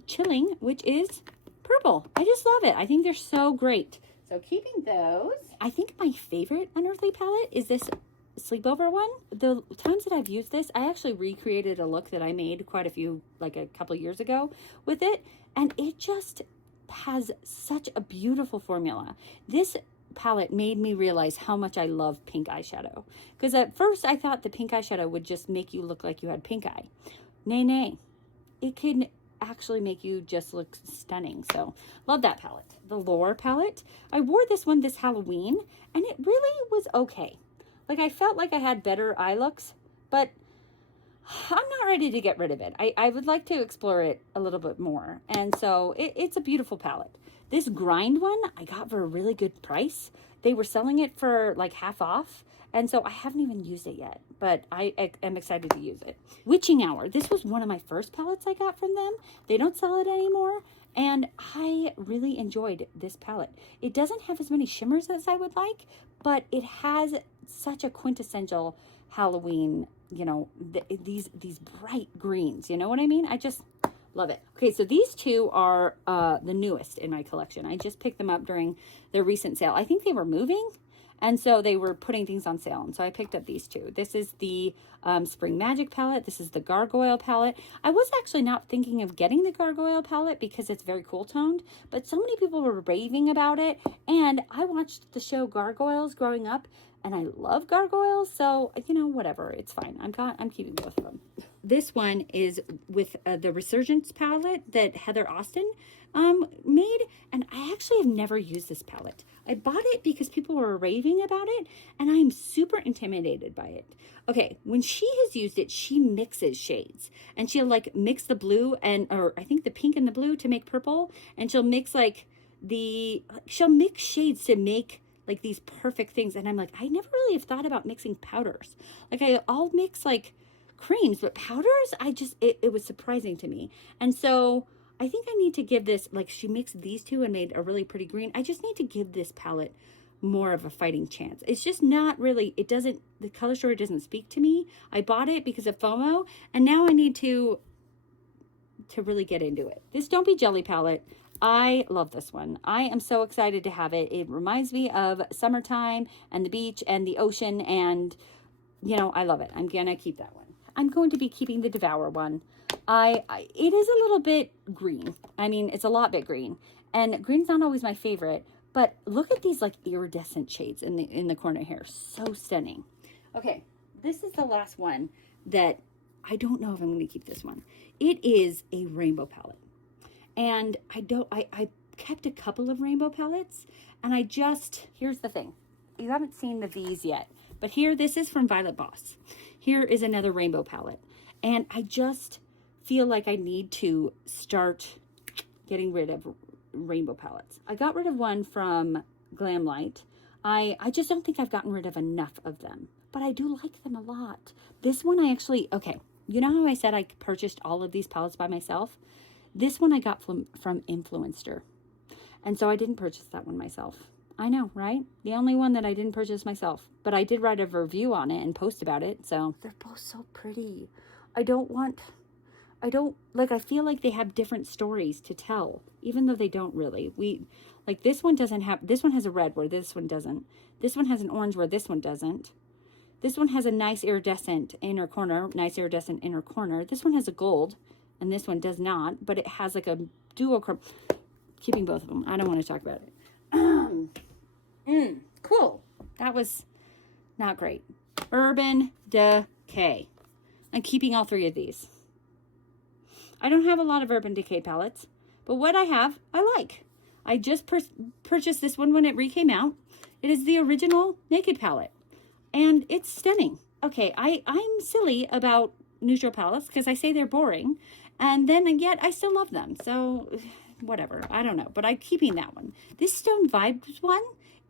Chilling, which is purple. I just love it. I think they're so great. So keeping those. I think my favorite Unearthly palette is this Sleepover one. The times that I've used this, I actually recreated a look that I made quite a couple years ago with it, and it just has such a beautiful formula. This palette made me realize how much I love pink eyeshadow, because at first I thought the pink eyeshadow would just make you look like you had pink eye. Nay, it can actually make you just look stunning. So love that palette. The Lore palette, I wore this one this Halloween, and it really was okay. Like I felt like I had better eye looks, but I'm not ready to get rid of it. I would like to explore it a little bit more, and so it's a beautiful palette. This Grind one I got for a really good price. They were selling it for like half off, and so I haven't even used it yet, but I am excited to use it. Witching Hour. This was one of my first palettes I got from them. They don't sell it anymore, and I really enjoyed this palette. It doesn't have as many shimmers as I would like, but it has such a quintessential Halloween, you know, these bright greens. You know what I mean? I just love it. Okay, so these two are the newest in my collection. I just picked them up during their recent sale. I think they were moving, and so they were putting things on sale, and so I picked up these two. This is the Spring Magic palette. This is the Gargoyle palette. I was actually not thinking of getting the Gargoyle palette because it's very cool toned, but so many people were raving about it, and I watched the show Gargoyles growing up, and I love gargoyles, so, you know, whatever. It's fine. I'm keeping both of them. This one is with the Resurgence palette that Heather Austin made, and I actually have never used this palette. I bought it because people were raving about it, and I'm super intimidated by it. Okay, when she has used it, she mixes shades, and she'll like mix the blue or I think the pink and the blue to make purple, and she'll mix she'll mix shades to make like these perfect things. And I'm like, I never really have thought about mixing powders. Like I'll mix like creams, but powders, it was surprising to me. And so I think I need to give this, like she mixed these two and made a really pretty green. I just need to give this palette more of a fighting chance. It's just not really, the color story doesn't speak to me. I bought it because of FOMO, and now I need to really get into it. This Don't Be Jelly palette, I love this one. I am so excited to have it. It reminds me of summertime and the beach and the ocean, and you know, I love it. I'm gonna keep that one. I'm going to be keeping the Devour one. It is a little bit green. I mean, it's a lot bit green, and green's not always my favorite, but look at these like iridescent shades in the corner here. So stunning. Okay, this is the last one that I don't know if I'm going to keep this one. It is a rainbow palette. And I kept a couple of rainbow palettes, and here's the thing. You haven't seen the V's yet, but this is from Violet Boss. Here is another rainbow palette, and I just feel like I need to start getting rid of rainbow palettes. I got rid of one from Glamlight. I just don't think I've gotten rid of enough of them, but I do like them a lot. This one okay, you know how I said I purchased all of these palettes by myself? This one I got from Influencer. And so I didn't purchase that one myself. I know, right? The only one that I didn't purchase myself. But I did write a review on it and post about it. So they're both so pretty. I feel like they have different stories to tell, even though they don't really. This one has a red where this one doesn't. This one has an orange where this one doesn't. This one has a nice iridescent inner corner. This one has a gold, and this one does not, but it has like a duochrome. Keeping both of them. I don't want to talk about it. Cool. That was not great. Urban Decay. I'm keeping all three of these. I don't have a lot of Urban Decay palettes, but what I have, I like. I just purchased this one when it came out. It is the original Naked palette, and it's stunning. Okay, I'm silly about neutral palettes because I say they're boring, and yet I still love them. So whatever, I don't know, but I'm keeping that one. This Stone Vibes one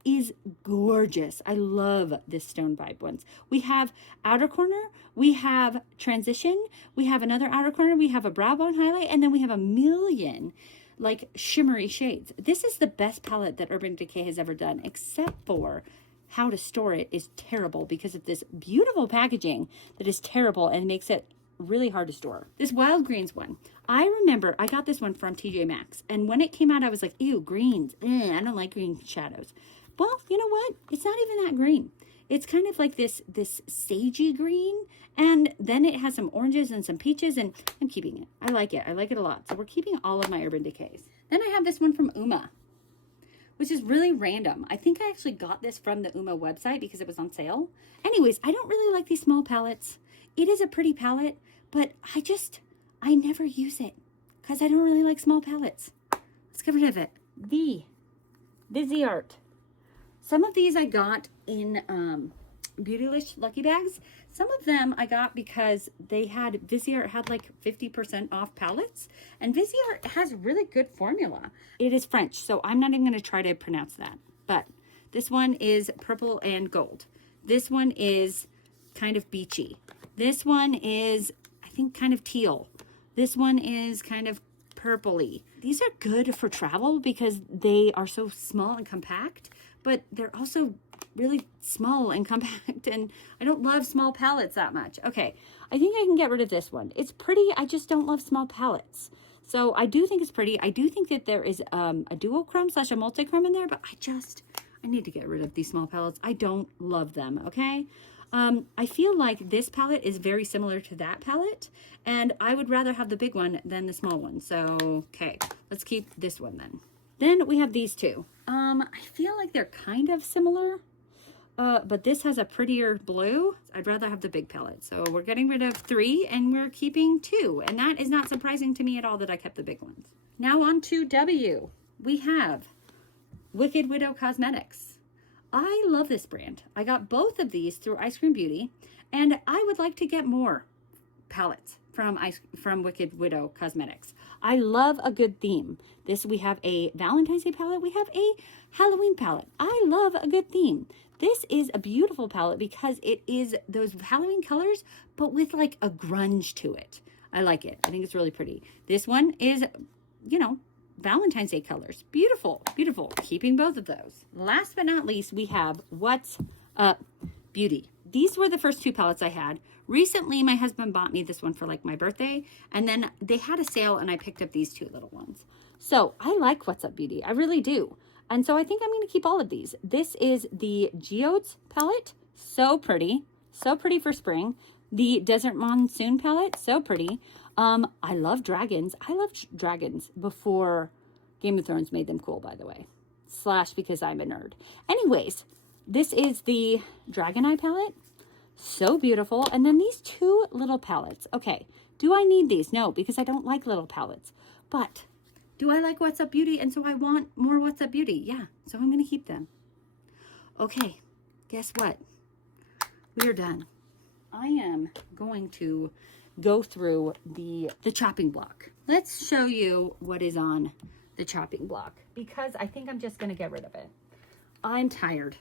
is gorgeous. I love this Stone Vibe ones. We have outer corner, we have transition, we have another outer corner, we have a brow bone highlight, and then we have a million like shimmery shades. This is the best palette that Urban Decay has ever done, except for how to store it is terrible because of this beautiful packaging that is terrible and makes it really hard to store. This Wild Greens one, I remember I got this one from TJ Maxx, and when it came out I was like, ew, greens, I don't like green shadows. Well, you know what, it's not even that green. It's kind of like this sagey green, and then it has some oranges and some peaches, and I'm keeping it. I like it a lot. So we're keeping all of my Urban Decays. Then I have this one from Uma, which is really random. I think I actually got this from the Uma website because it was on sale. Anyways, I don't really like these small palettes. It is a pretty palette, but I never use it because I don't really like small palettes. Let's get rid of it. The Busy Art. Some of these I got in Beautylish Lucky Bags. Some of them I got because Viseart had like 50% off palettes, and Viseart has really good formula. It is French, so I'm not even going to try to pronounce that. But this one is purple and gold. This one is kind of beachy. This one is, I think, kind of teal. This one is kind of purpley. These are good for travel because they are so small and compact, but they're also really small and compact, and I don't love small palettes that much. Okay, I think I can get rid of this one. It's pretty, I just don't love small palettes. So I do think it's pretty. I do think that there is a duochrome / a multi-chrome in there, but I need to get rid of these small palettes. I don't love them, okay? I feel like this palette is very similar to that palette, and I would rather have the big one than the small one. So, okay, let's keep this one then. Then we have these two. I feel like they're kind of similar, but this has a prettier blue. I'd rather have the big palette. So we're getting rid of 3 and we're keeping 2. And that is not surprising to me at all that I kept the big ones. Now on to W. We have Wicked Widow Cosmetics. I love this brand. I got both of these through Ice Cream Beauty, and I would like to get more palettes from Wicked Widow Cosmetics. I love a good theme. We have a Valentine's Day palette. We have a Halloween palette. I love a good theme. This is a beautiful palette because it is those Halloween colors, but with like a grunge to it. I like it. I think it's really pretty. This one is, Valentine's Day colors. Beautiful, beautiful. Keeping both of those. Last but not least, we have What's Up Beauty. These were the first 2 palettes I had. Recently, my husband bought me this one for like my birthday, and then they had a sale and I picked up these 2 little ones. So I like What's Up Beauty. I really do. And so I think I'm going to keep all of these. This is the Geodes palette. So pretty. So pretty for spring. The Desert Monsoon palette. So pretty. I love dragons. I loved dragons before Game of Thrones made them cool, by the way. / because I'm a nerd. Anyways, this is the Dragon Eye palette. So beautiful. And then these 2 little palettes. Okay, do I need these? No, because I don't like little palettes. But do I like What's Up Beauty? And so I want more What's Up Beauty. Yeah, so I'm going to keep them. Okay, guess what? We're done. I am going to go through the chopping block. Let's show you what is on the chopping block, because I think I'm just going to get rid of it. I'm tired.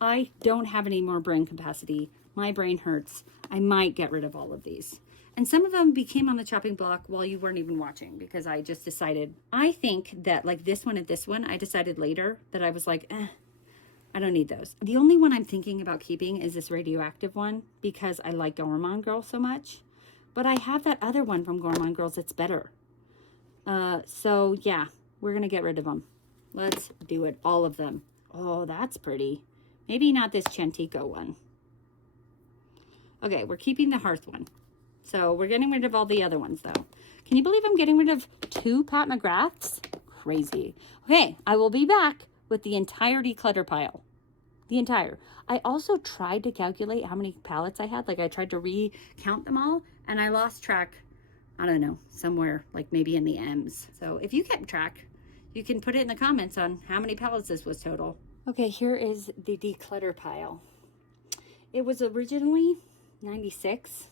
I don't have any more brain capacity. My brain hurts. I might get rid of all of these. And some of them became on the chopping block while you weren't even watching because I just decided, I think that like this one and this one, I decided later that I was like, I don't need those. The only one I'm thinking about keeping is this radioactive one because I like Gourmand Girl so much. But I have that other one from Gourmand Girls that's better. So yeah, we're going to get rid of them. Let's do it. All of them. Oh, that's pretty. Maybe not this Chantico one. Okay, we're keeping the Hearth one. So we're getting rid of all the other ones though. Can you believe I'm getting rid of 2 Pat McGraths? Crazy. Okay, I will be back with the entire declutter pile. The entire. I also tried to calculate how many palettes I had. Like I tried to recount them all and I lost track. I don't know, somewhere like maybe in the M's. So if you kept track, you can put it in the comments on how many palettes this was total. Okay, here is the declutter pile. It was originally 96,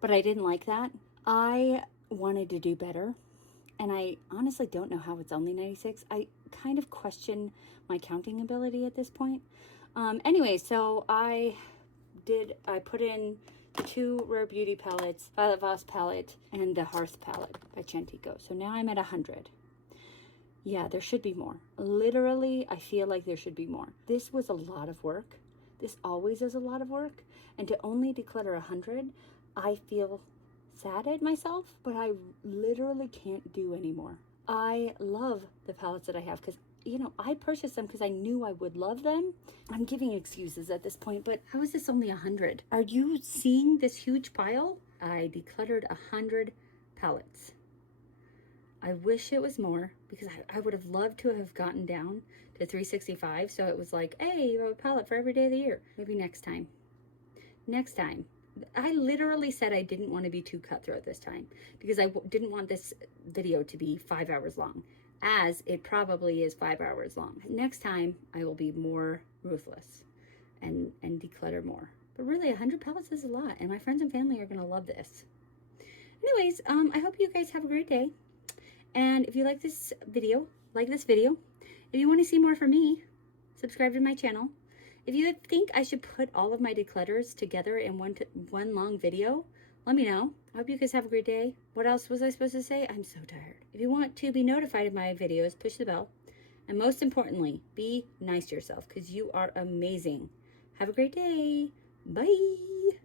but I didn't like that. I wanted to do better, and I honestly don't know how it's only 96. I kind of question my counting ability at this point. Anyway, so I put in the 2 Rare Beauty palettes, Violet Voss palette, and the Hearth palette by Chantico. So now I'm at 100. Yeah, there should be more. Literally, I feel like there should be more. This was a lot of work. This always is a lot of work. And to only declutter 100, I feel sad at myself, but I literally can't do anymore. I love the palettes that I have because, you know, I purchased them because I knew I would love them. I'm giving excuses at this point, but how is this only 100? Are you seeing this huge pile? I decluttered 100 palettes. I wish it was more because I would have loved to have gotten down to 365. So it was like, hey, you have a palette for every day of the year. Maybe next time. Next time. I literally said I didn't want to be too cutthroat this time because I didn't want this video to be 5 hours long, as it probably is 5 hours long. Next time I will be more ruthless and declutter more. But really 100 palettes is a lot, and my friends and family are going to love this. Anyways, I hope you guys have a great day. And if you like this video, If you want to see more from me, subscribe to my channel. If you think I should put all of my declutters together in one long video, let me know. I hope you guys have a great day. What else was I supposed to say? I'm so tired. If you want to be notified of my videos, push the bell. And most importantly, be nice to yourself because you are amazing. Have a great day. Bye.